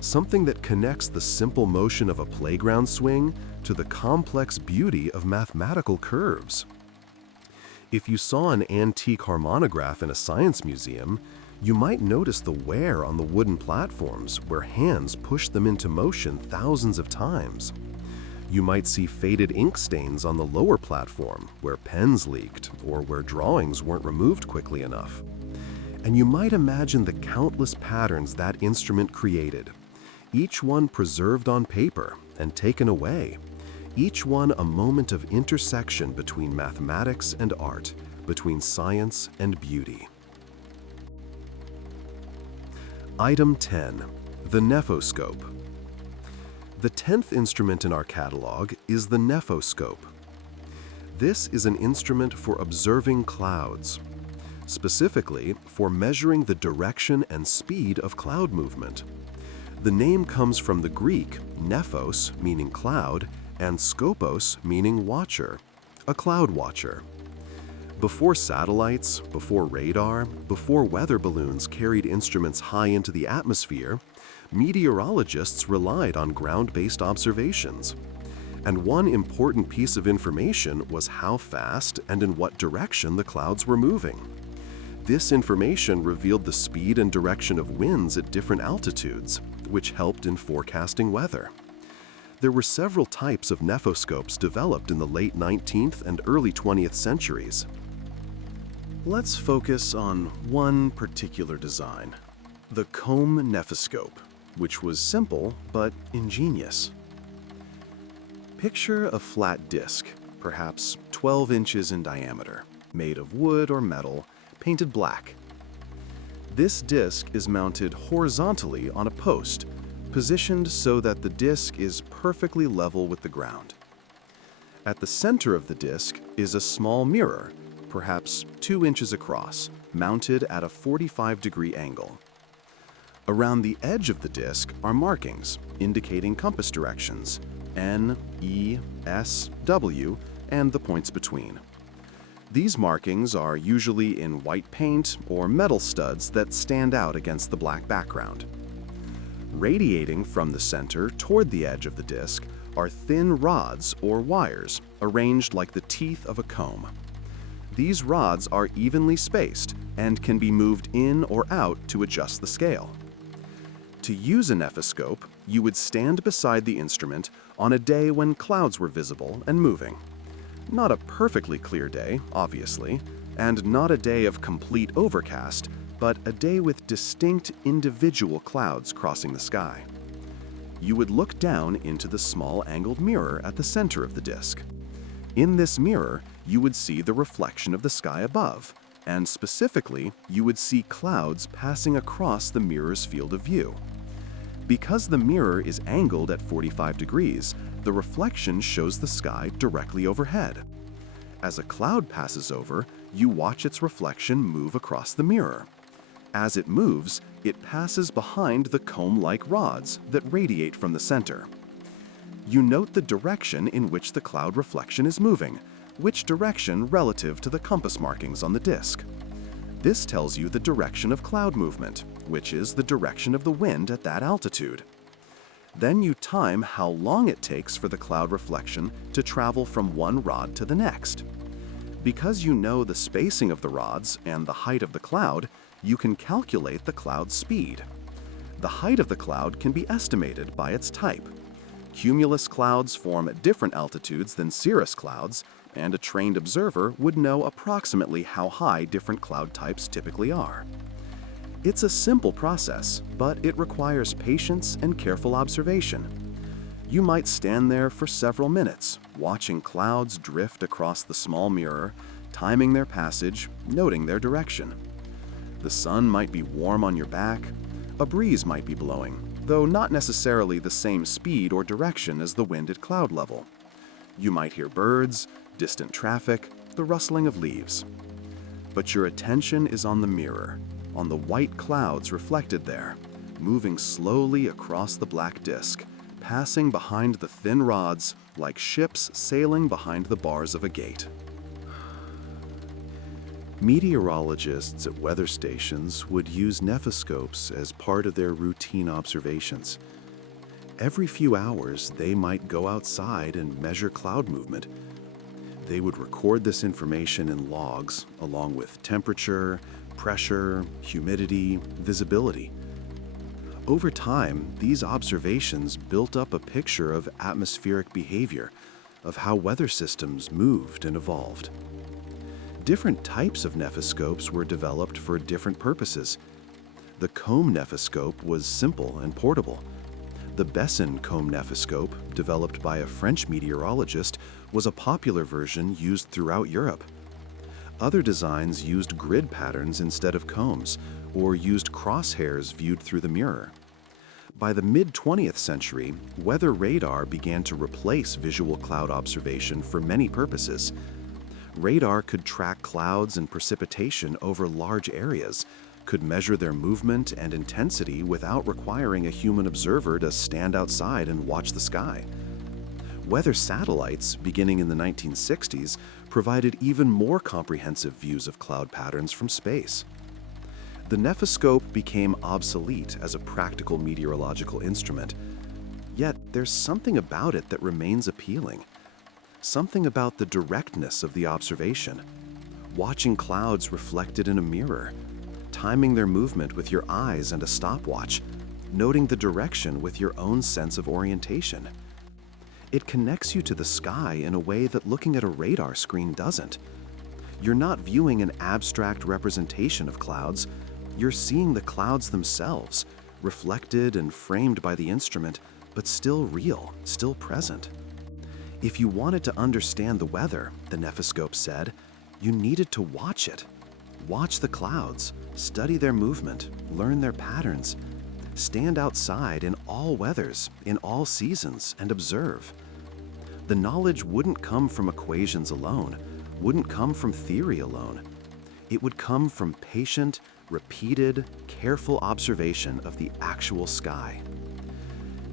Something that connects the simple motion of a playground swing to the complex beauty of mathematical curves. If you saw an antique harmonograph in a science museum, you might notice the wear on the wooden platforms where hands pushed them into motion thousands of times. You might see faded ink stains on the lower platform where pens leaked or where drawings weren't removed quickly enough. And you might imagine the countless patterns that instrument created, each one preserved on paper and taken away, each one a moment of intersection between mathematics and art, between science and beauty. Item 10. The nephoscope. The 10th instrument in our catalog is the nephoscope. This is an instrument for observing clouds, specifically for measuring the direction and speed of cloud movement. The name comes from the Greek nephos, meaning cloud, and skopos, meaning watcher, a cloud watcher. Before satellites, before radar, before weather balloons carried instruments high into the atmosphere, meteorologists relied on ground-based observations. And one important piece of information was how fast and in what direction the clouds were moving. This information revealed the speed and direction of winds at different altitudes, which helped in forecasting weather. There were several types of nephoscopes developed in the late 19th and early 20th centuries. Let's focus on one particular design, the comb nephoscope, which was simple but ingenious. Picture a flat disc, perhaps 12 inches in diameter, made of wood or metal, painted black. This disc is mounted horizontally on a post, positioned so that the disc is perfectly level with the ground. At the center of the disc is a small mirror, perhaps 2 inches across, mounted at a 45-degree angle. Around the edge of the disc are markings indicating compass directions, N, E, S, W, and the points between. These markings are usually in white paint or metal studs that stand out against the black background. Radiating from the center toward the edge of the disc are thin rods or wires arranged like the teeth of a comb. These rods are evenly spaced and can be moved in or out to adjust the scale. To use a nephoscope, you would stand beside the instrument on a day when clouds were visible and moving. Not a perfectly clear day, obviously, and not a day of complete overcast, but a day with distinct individual clouds crossing the sky. You would look down into the small angled mirror at the center of the disc. In this mirror, you would see the reflection of the sky above, and specifically, you would see clouds passing across the mirror's field of view. Because the mirror is angled at 45 degrees, the reflection shows the sky directly overhead. As a cloud passes over, you watch its reflection move across the mirror. As it moves, it passes behind the comb-like rods that radiate from the center. You note the direction in which the cloud reflection is moving, which direction relative to the compass markings on the disc. This tells you the direction of cloud movement, which is the direction of the wind at that altitude. Then you time how long it takes for the cloud reflection to travel from one rod to the next. Because you know the spacing of the rods and the height of the cloud, you can calculate the cloud's speed. The height of the cloud can be estimated by its type. Cumulus clouds form at different altitudes than cirrus clouds, and a trained observer would know approximately how high different cloud types typically are. It's a simple process, but it requires patience and careful observation. You might stand there for several minutes, watching clouds drift across the small mirror, timing their passage, noting their direction. The sun might be warm on your back, a breeze might be blowing, though not necessarily the same speed or direction as the wind at cloud level. You might hear birds, distant traffic, the rustling of leaves. But your attention is on the mirror, on the white clouds reflected there, moving slowly across the black disk, passing behind the thin rods like ships sailing behind the bars of a gate. Meteorologists at weather stations would use nephoscopes as part of their routine observations. Every few hours, they might go outside and measure cloud movement. They would record this information in logs, along with temperature, pressure, humidity, visibility. Over time, these observations built up a picture of atmospheric behavior, of how weather systems moved and evolved. Different types of nephoscopes were developed for different purposes. The comb nephoscope was simple and portable. The Besson comb nephoscope, developed by a French meteorologist, was a popular version used throughout Europe. Other designs used grid patterns instead of combs, or used crosshairs viewed through the mirror. By the mid-20th century, weather radar began to replace visual cloud observation for many purposes. Radar could track clouds and precipitation over large areas, could measure their movement and intensity without requiring a human observer to stand outside and watch the sky. Weather satellites, beginning in the 1960s, provided even more comprehensive views of cloud patterns from space. The nephoscope became obsolete as a practical meteorological instrument, yet there's something about it that remains appealing. Something about the directness of the observation. Watching clouds reflected in a mirror, timing their movement with your eyes and a stopwatch, noting the direction with your own sense of orientation. It connects you to the sky in a way that looking at a radar screen doesn't. You're not viewing an abstract representation of clouds, you're seeing the clouds themselves, reflected and framed by the instrument, but still real, still present. If you wanted to understand the weather, the nephoscope said, you needed to watch it. Watch the clouds, study their movement, learn their patterns. Stand outside in all weathers, in all seasons, and observe. The knowledge wouldn't come from equations alone, wouldn't come from theory alone. It would come from patient, repeated, careful observation of the actual sky.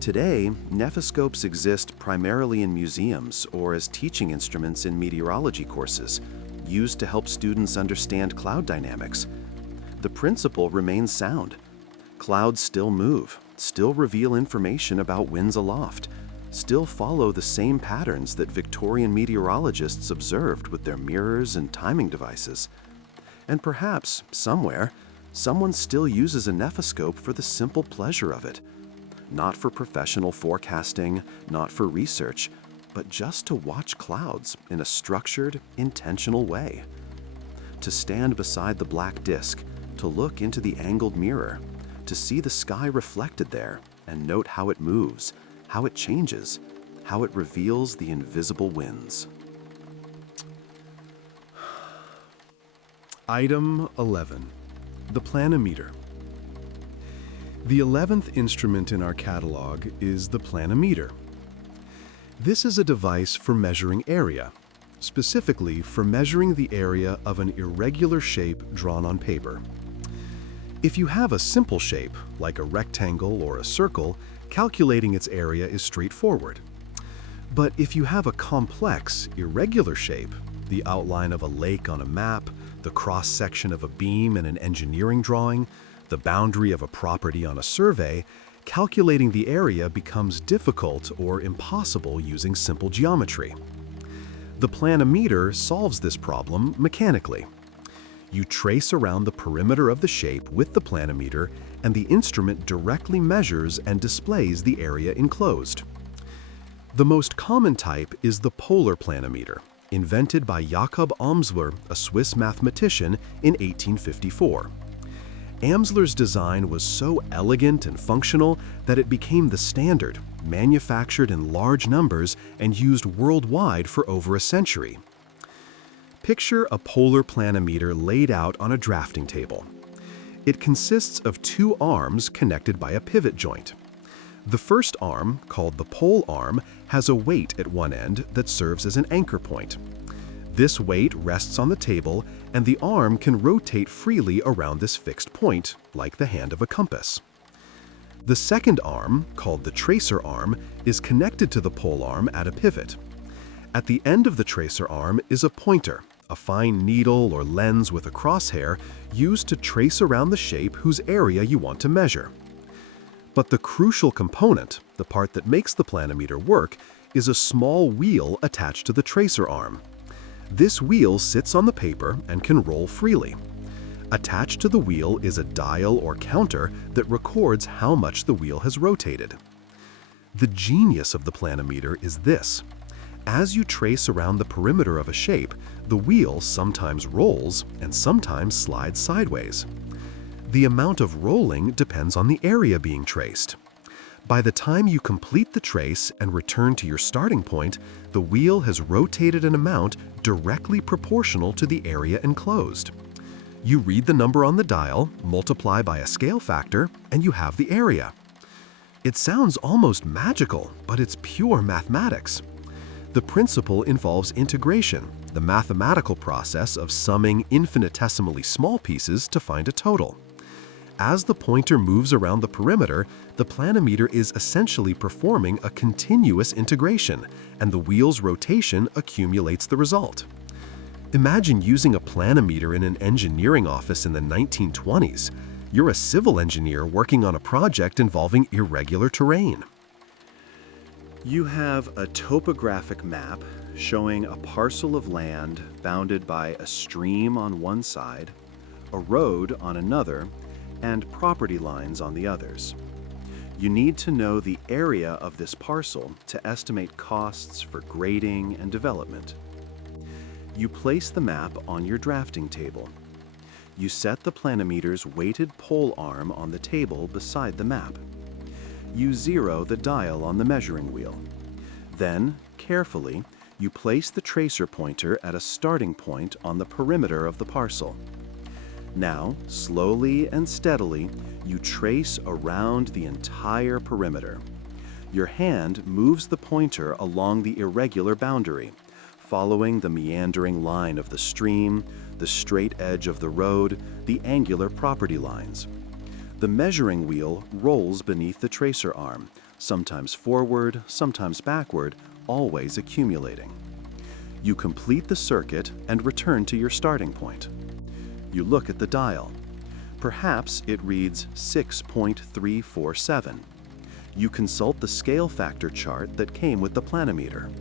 Today, nephoscopes exist primarily in museums or as teaching instruments in meteorology courses, used to help students understand cloud dynamics. The principle remains sound. Clouds still move, still reveal information about winds aloft, still follow the same patterns that Victorian meteorologists observed with their mirrors and timing devices. And perhaps, somewhere, someone still uses a nephoscope for the simple pleasure of it. Not for professional forecasting, not for research, but just to watch clouds in a structured, intentional way. To stand beside the black disk, to look into the angled mirror, to see the sky reflected there and note how it moves, how it changes, how it reveals the invisible winds. Item 11. The planimeter. The 11th instrument in our catalog is the planimeter. This is a device for measuring area, specifically for measuring the area of an irregular shape drawn on paper. If you have a simple shape, like a rectangle or a circle, calculating its area is straightforward. But if you have a complex, irregular shape, the outline of a lake on a map, the cross-section of a beam in an engineering drawing, the boundary of a property on a survey, calculating the area becomes difficult or impossible using simple geometry. The planimeter solves this problem mechanically. You trace around the perimeter of the shape with the planimeter, and the instrument directly measures and displays the area enclosed. The most common type is the polar planimeter, invented by Jakob Amsler, a Swiss mathematician, in 1854. Amsler's design was so elegant and functional that it became the standard, manufactured in large numbers and used worldwide for over a century. Picture a polar planimeter laid out on a drafting table. It consists of two arms connected by a pivot joint. The first arm, called the pole arm, has a weight at one end that serves as an anchor point. This weight rests on the table, and the arm can rotate freely around this fixed point, like the hand of a compass. The second arm, called the tracer arm, is connected to the pole arm at a pivot. At the end of the tracer arm is a pointer, a fine needle or lens with a crosshair used to trace around the shape whose area you want to measure. But the crucial component, the part that makes the planimeter work, is a small wheel attached to the tracer arm. This wheel sits on the paper and can roll freely. Attached to the wheel is a dial or counter that records how much the wheel has rotated. The genius of the planimeter is this. As you trace around the perimeter of a shape, the wheel sometimes rolls and sometimes slides sideways. The amount of rolling depends on the area being traced. By the time you complete the trace and return to your starting point, the wheel has rotated an amount directly proportional to the area enclosed. You read the number on the dial, multiply by a scale factor, and you have the area. It sounds almost magical, but it's pure mathematics. The principle involves integration, the mathematical process of summing infinitesimally small pieces to find a total. As the pointer moves around the perimeter, the planimeter is essentially performing a continuous integration, and the wheel's rotation accumulates the result. Imagine using a planimeter in an engineering office in the 1920s. You're a civil engineer working on a project involving irregular terrain. You have a topographic map showing a parcel of land bounded by a stream on one side, a road on another, and property lines on the others. You need to know the area of this parcel to estimate costs for grading and development. You place the map on your drafting table. You set the planimeter's weighted pole arm on the table beside the map. You zero the dial on the measuring wheel. Then, carefully, you place the tracer pointer at a starting point on the perimeter of the parcel. Now, slowly and steadily, you trace around the entire perimeter. Your hand moves the pointer along the irregular boundary, following the meandering line of the stream, the straight edge of the road, the angular property lines. The measuring wheel rolls beneath the tracer arm, sometimes forward, sometimes backward, always accumulating. You complete the circuit and return to your starting point. You look at the dial. Perhaps it reads 6.347. You consult the scale factor chart that came with the planimeter.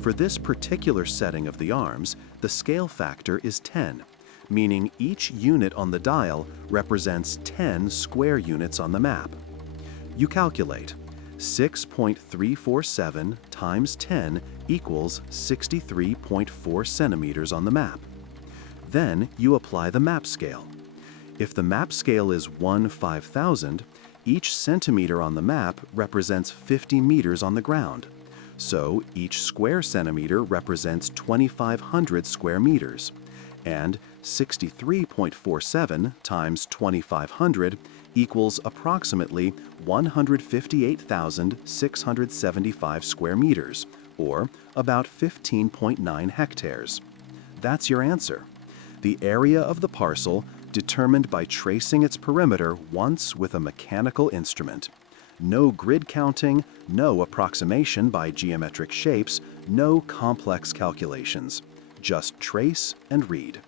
For this particular setting of the arms, the scale factor is 10, meaning each unit on the dial represents 10 square units on the map. You calculate. 6.347 times 10 equals 63.4 centimeters on the map. Then you apply the map scale. If the map scale is 1/5000, each centimeter on the map represents 50 meters on the ground. So each square centimeter represents 2,500 square meters. And 63.47 times 2,500 equals approximately 158,675 square meters, or about 15.9 hectares. That's your answer. The area of the parcel determined by tracing its perimeter once with a mechanical instrument. No grid counting, no approximation by geometric shapes, no complex calculations. Just trace and read.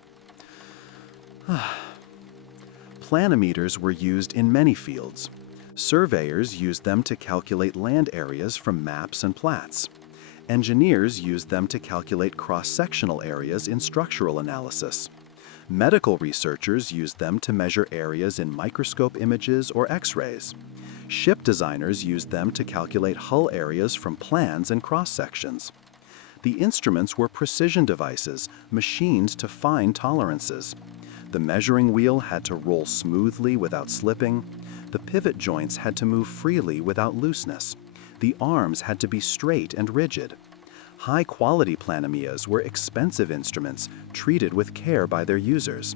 Planimeters were used in many fields. Surveyors used them to calculate land areas from maps and plats. Engineers used them to calculate cross-sectional areas in structural analysis. Medical researchers used them to measure areas in microscope images or X-rays. Ship designers used them to calculate hull areas from plans and cross-sections. The instruments were precision devices, machined to fine tolerances. The measuring wheel had to roll smoothly without slipping. The pivot joints had to move freely without looseness. The arms had to be straight and rigid. High-quality planimeters were expensive instruments treated with care by their users.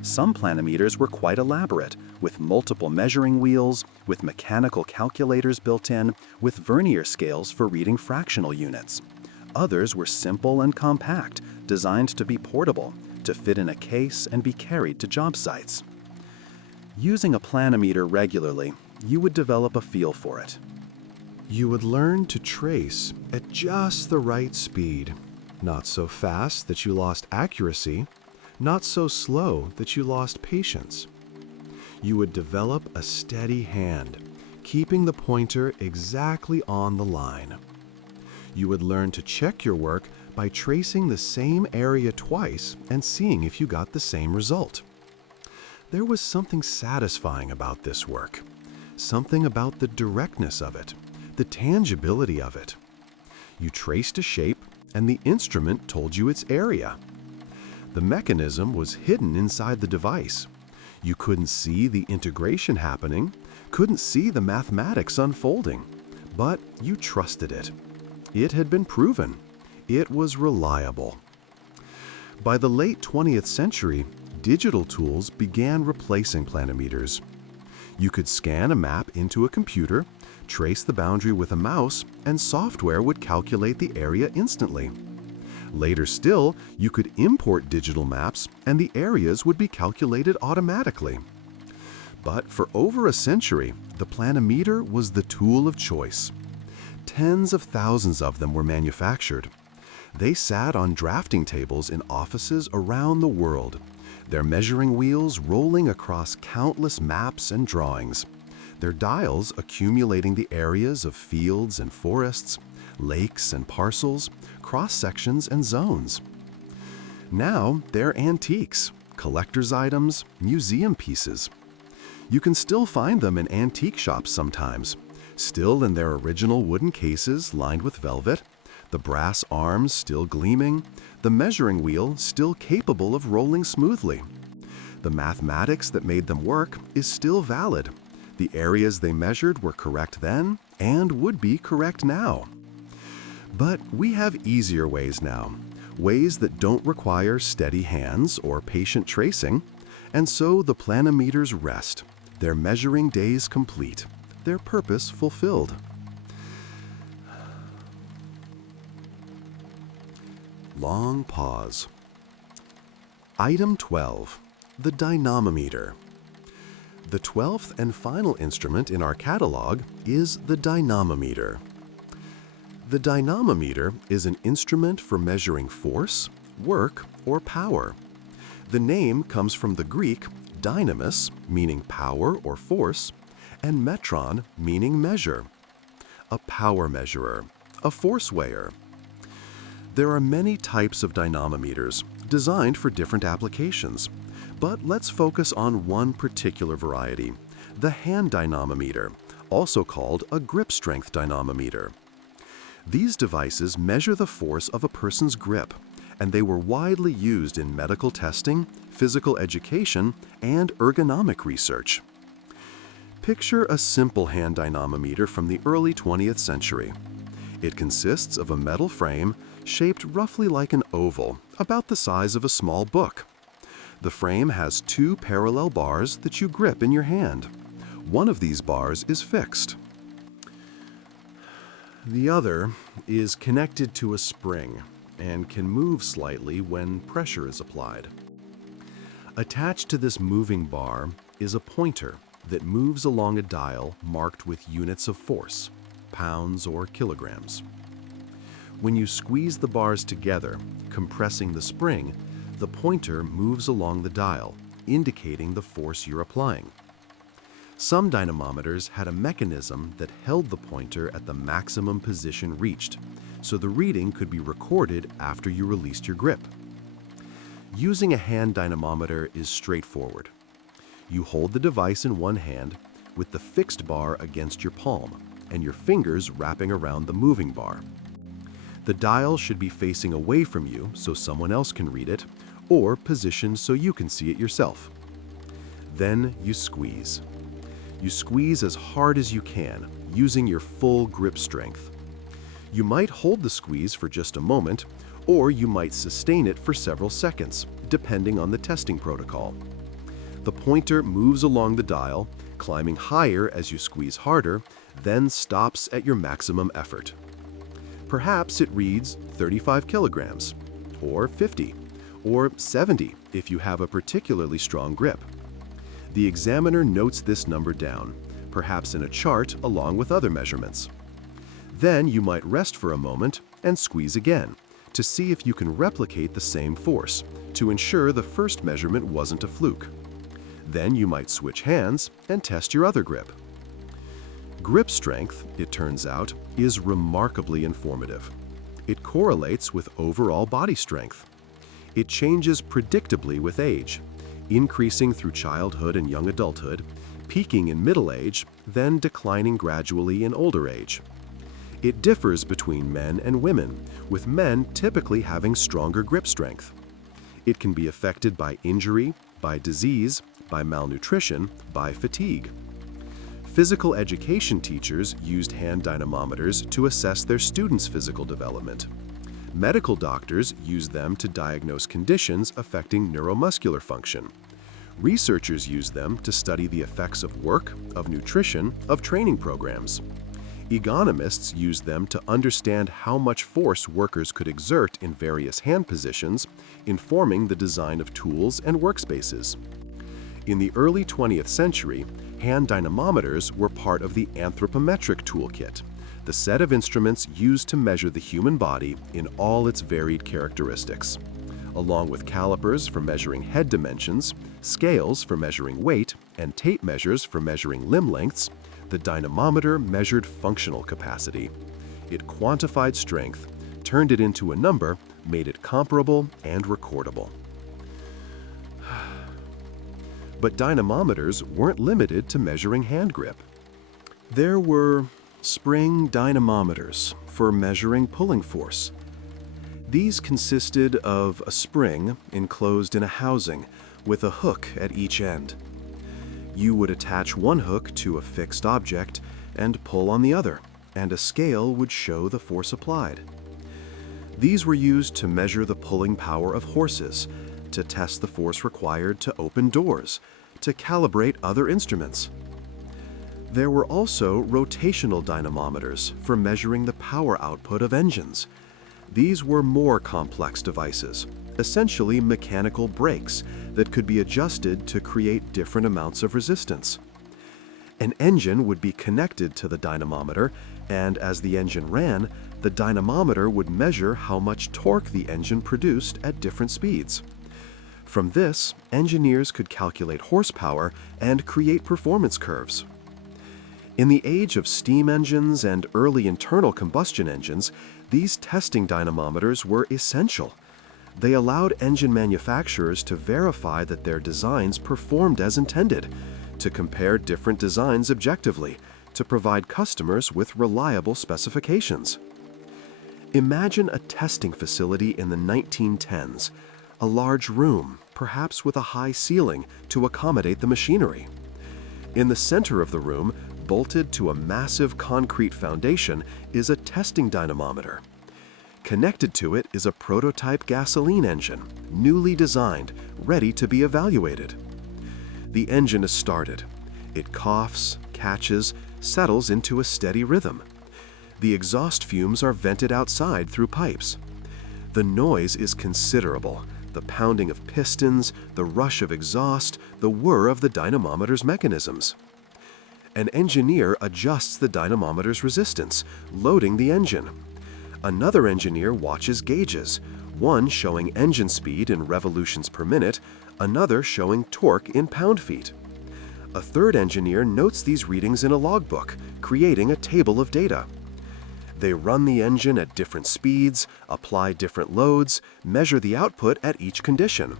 Some planimeters were quite elaborate, with multiple measuring wheels, with mechanical calculators built in, with vernier scales for reading fractional units. Others were simple and compact, designed to be portable, to fit in a case and be carried to job sites. Using a planimeter regularly, you would develop a feel for it. You would learn to trace at just the right speed, not so fast that you lost accuracy, not so slow that you lost patience. You would develop a steady hand, keeping the pointer exactly on the line. You would learn to check your work by tracing the same area twice and seeing if you got the same result. There was something satisfying about this work, something about the directness of it, the tangibility of it. You traced a shape and the instrument told you its area. The mechanism was hidden inside the device. You couldn't see the integration happening, couldn't see the mathematics unfolding, but you trusted it. It had been proven. It was reliable. By the late 20th century, digital tools began replacing planimeters. You could scan a map into a computer, trace the boundary with a mouse, and software would calculate the area instantly. Later still, you could import digital maps and the areas would be calculated automatically. But for over a century, the planimeter was the tool of choice. Tens of thousands of them were manufactured. They sat on drafting tables in offices around the world, their measuring wheels rolling across countless maps and drawings, their dials accumulating the areas of fields and forests, lakes and parcels, cross-sections and zones. Now they're antiques, collector's items, museum pieces. You can still find them in antique shops sometimes, still in their original wooden cases lined with velvet, the brass arms still gleaming, the measuring wheel still capable of rolling smoothly. The mathematics that made them work is still valid. The areas they measured were correct then and would be correct now. But we have easier ways now, ways that don't require steady hands or patient tracing, and so the planimeters rest, their measuring days complete, their purpose fulfilled. Long pause. Item 12, the dynamometer. The 12th and final instrument in our catalog is the dynamometer. The dynamometer is an instrument for measuring force, work, or power. The name comes from the Greek dynamis, meaning power or force, and metron, meaning measure. A power measurer, a force weigher. There are many types of dynamometers designed for different applications, but let's focus on one particular variety, the hand dynamometer, also called a grip strength dynamometer. These devices measure the force of a person's grip, and they were widely used in medical testing, physical education, and ergonomic research. Picture a simple hand dynamometer from the early 20th century. It consists of a metal frame shaped roughly like an oval, about the size of a small book. The frame has two parallel bars that you grip in your hand. One of these bars is fixed. The other is connected to a spring and can move slightly when pressure is applied. Attached to this moving bar is a pointer that moves along a dial marked with units of force, pounds or kilograms. When you squeeze the bars together, compressing the spring, the pointer moves along the dial, indicating the force you're applying. Some dynamometers had a mechanism that held the pointer at the maximum position reached, so the reading could be recorded after you released your grip. Using a hand dynamometer is straightforward. You hold the device in one hand with the fixed bar against your palm and your fingers wrapping around the moving bar. The dial should be facing away from you so someone else can read it, or positioned so you can see it yourself. Then you squeeze. You squeeze as hard as you can, using your full grip strength. You might hold the squeeze for just a moment, or you might sustain it for several seconds, depending on the testing protocol. The pointer moves along the dial, climbing higher as you squeeze harder, then stops at your maximum effort. Perhaps it reads 35 kilograms, or 50, or 70 if you have a particularly strong grip. The examiner notes this number down, perhaps in a chart along with other measurements. Then you might rest for a moment and squeeze again to see if you can replicate the same force to ensure the first measurement wasn't a fluke. Then you might switch hands and test your other grip. Grip strength, it turns out, is remarkably informative. It correlates with overall body strength. It changes predictably with age, increasing through childhood and young adulthood, peaking in middle age, then declining gradually in older age. It differs between men and women, with men typically having stronger grip strength. It can be affected by injury, by disease, by malnutrition, by fatigue. Physical education teachers used hand dynamometers to assess their students' physical development. Medical doctors used them to diagnose conditions affecting neuromuscular function. Researchers used them to study the effects of work, of nutrition, of training programs. Ergonomists used them to understand how much force workers could exert in various hand positions, informing the design of tools and workspaces. In the early 20th century, hand dynamometers were part of the anthropometric toolkit, the set of instruments used to measure the human body in all its varied characteristics. Along with calipers for measuring head dimensions, scales for measuring weight, and tape measures for measuring limb lengths, the dynamometer measured functional capacity. It quantified strength, turned it into a number, made it comparable and recordable. But dynamometers weren't limited to measuring hand grip. There were spring dynamometers for measuring pulling force. These consisted of a spring enclosed in a housing with a hook at each end. You would attach one hook to a fixed object and pull on the other, and a scale would show the force applied. These were used to measure the pulling power of horses, to test the force required to open doors, to calibrate other instruments. There were also rotational dynamometers for measuring the power output of engines. These were more complex devices, essentially mechanical brakes that could be adjusted to create different amounts of resistance. An engine would be connected to the dynamometer, and as the engine ran, the dynamometer would measure how much torque the engine produced at different speeds. From this, engineers could calculate horsepower and create performance curves. In the age of steam engines and early internal combustion engines, these testing dynamometers were essential. They allowed engine manufacturers to verify that their designs performed as intended, to compare different designs objectively, to provide customers with reliable specifications. Imagine a testing facility in the 1910s, a large room, perhaps with a high ceiling, to accommodate the machinery. In the center of the room, bolted to a massive concrete foundation, is a testing dynamometer. Connected to it is a prototype gasoline engine, newly designed, ready to be evaluated. The engine is started. It coughs, catches, settles into a steady rhythm. The exhaust fumes are vented outside through pipes. The noise is considerable, the pounding of pistons, the rush of exhaust, the whir of the dynamometer's mechanisms. An engineer adjusts the dynamometer's resistance, loading the engine. Another engineer watches gauges, one showing engine speed in revolutions per minute, another showing torque in pound-feet. A third engineer notes these readings in a logbook, creating a table of data. They run the engine at different speeds, apply different loads, measure the output at each condition.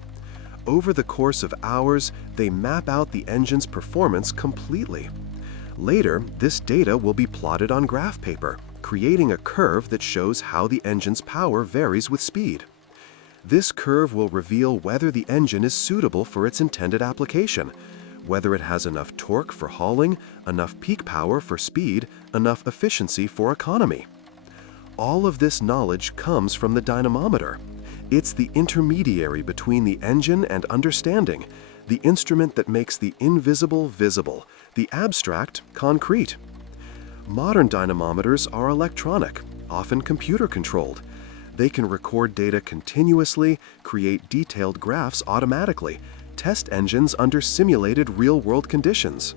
Over the course of hours, they map out the engine's performance completely. Later, this data will be plotted on graph paper, creating a curve that shows how the engine's power varies with speed. This curve will reveal whether the engine is suitable for its intended application, whether it has enough torque for hauling, enough peak power for speed, enough efficiency for economy. All of this knowledge comes from the dynamometer. It's the intermediary between the engine and understanding, the instrument that makes the invisible visible, the abstract concrete. Modern dynamometers are electronic, often computer-controlled. They can record data continuously, create detailed graphs automatically, test engines under simulated real-world conditions.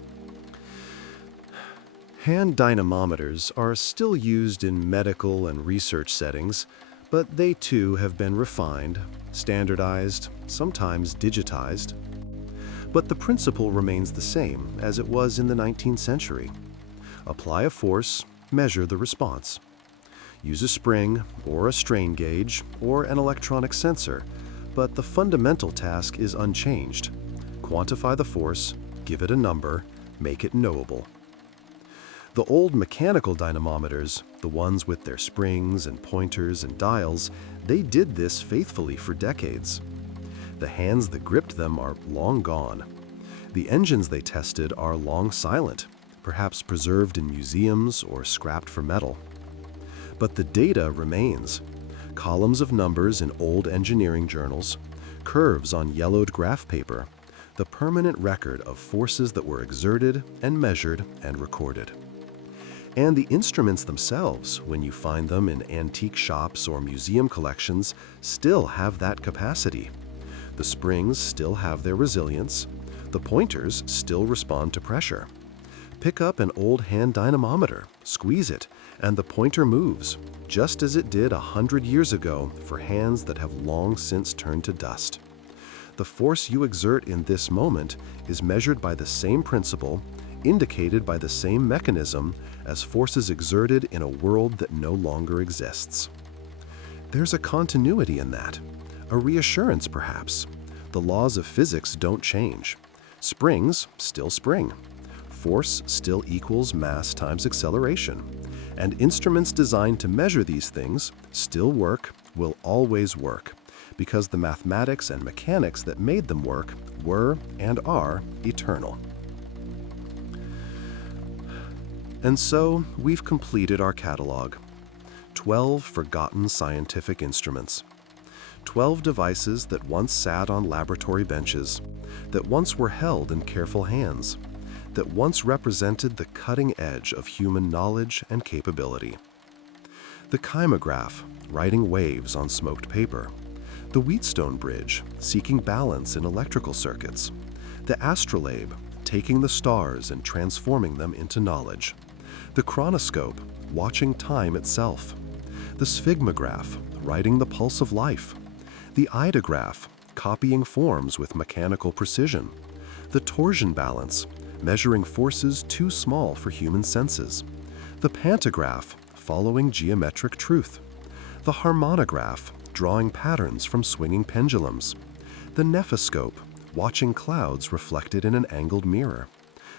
Hand dynamometers are still used in medical and research settings, but they too have been refined, standardized, sometimes digitized. But the principle remains the same as it was in the 19th century. Apply a force, measure the response. Use a spring or a strain gauge or an electronic sensor, but the fundamental task is unchanged. Quantify the force, give it a number, make it knowable. The old mechanical dynamometers, the ones with their springs and pointers and dials, they did this faithfully for decades. The hands that gripped them are long gone. The engines they tested are long silent, perhaps preserved in museums or scrapped for metal. But the data remains. Columns of numbers in old engineering journals, curves on yellowed graph paper, the permanent record of forces that were exerted and measured and recorded. And the instruments themselves, when you find them in antique shops or museum collections, still have that capacity. The springs still have their resilience. The pointers still respond to pressure. Pick up an old hand dynamometer, squeeze it, and the pointer moves, just as it did 100 years ago for hands that have long since turned to dust. The force you exert in this moment is measured by the same principle, indicated by the same mechanism as forces exerted in a world that no longer exists. There's a continuity in that, a reassurance perhaps. The laws of physics don't change. Springs still spring. Force still equals mass times acceleration. And instruments designed to measure these things still work, will always work, because the mathematics and mechanics that made them work were and are eternal. And so we've completed our catalog. 12 forgotten scientific instruments. 12 devices that once sat on laboratory benches, that once were held in careful hands, that once represented the cutting edge of human knowledge and capability. The kymograph, writing waves on smoked paper. The Wheatstone bridge, seeking balance in electrical circuits. The astrolabe, taking the stars and transforming them into knowledge. The chronoscope, watching time itself. The sphygmograph, writing the pulse of life. The ideograph, copying forms with mechanical precision. The torsion balance, measuring forces too small for human senses. The pantograph, following geometric truth. The harmonograph, drawing patterns from swinging pendulums. The nephoscope, watching clouds reflected in an angled mirror.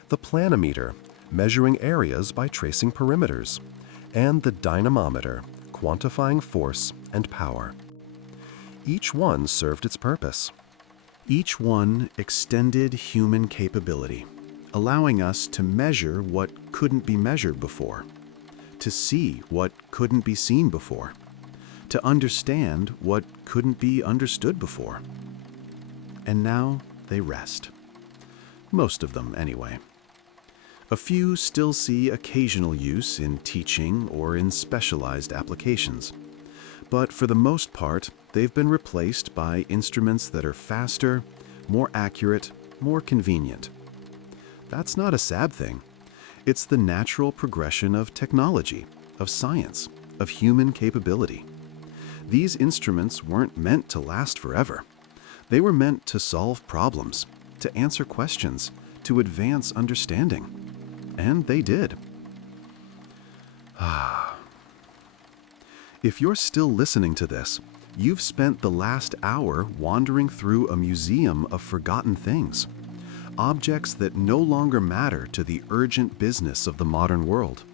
The planimeter, measuring areas by tracing perimeters. And the dynamometer, quantifying force and power. Each one served its purpose. Each one extended human capability, allowing us to measure what couldn't be measured before, to see what couldn't be seen before, to understand what couldn't be understood before. And now they rest. Most of them, anyway. A few still see occasional use in teaching or in specialized applications. But for the most part, they've been replaced by instruments that are faster, more accurate, more convenient. That's not a sad thing. It's the natural progression of technology, of science, of human capability. These instruments weren't meant to last forever. They were meant to solve problems, to answer questions, to advance understanding. And they did. If you're still listening to this, you've spent the last hour wandering through a museum of forgotten things, objects that no longer matter to the urgent business of the modern world.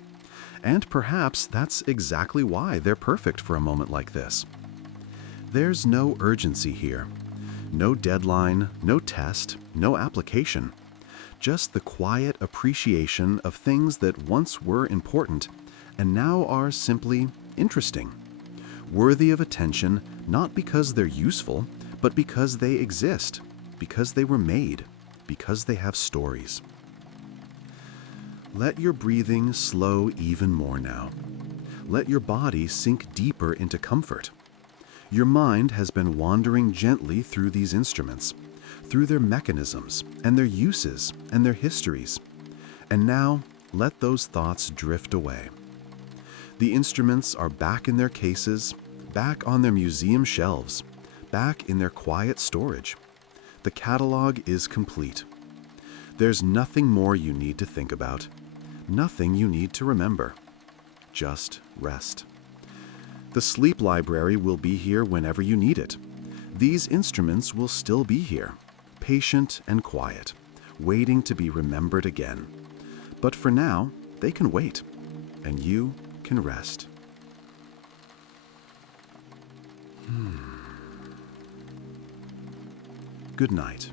And perhaps that's exactly why they're perfect for a moment like this. There's no urgency here. No deadline, no test, no application. Just the quiet appreciation of things that once were important and now are simply interesting. Worthy of attention, not because they're useful, but because they exist, because they were made, because they have stories. Let your breathing slow even more now. Let your body sink deeper into comfort. Your mind has been wandering gently through these instruments, through their mechanisms and their uses and their histories. And now, let those thoughts drift away. The instruments are back in their cases, back on their museum shelves, back in their quiet storage. The catalog is complete. There's nothing more you need to think about, nothing you need to remember. Just rest. The sleep library will be here whenever you need it. These instruments will still be here, patient and quiet, waiting to be remembered again. But for now, they can wait, and you can rest. Good night.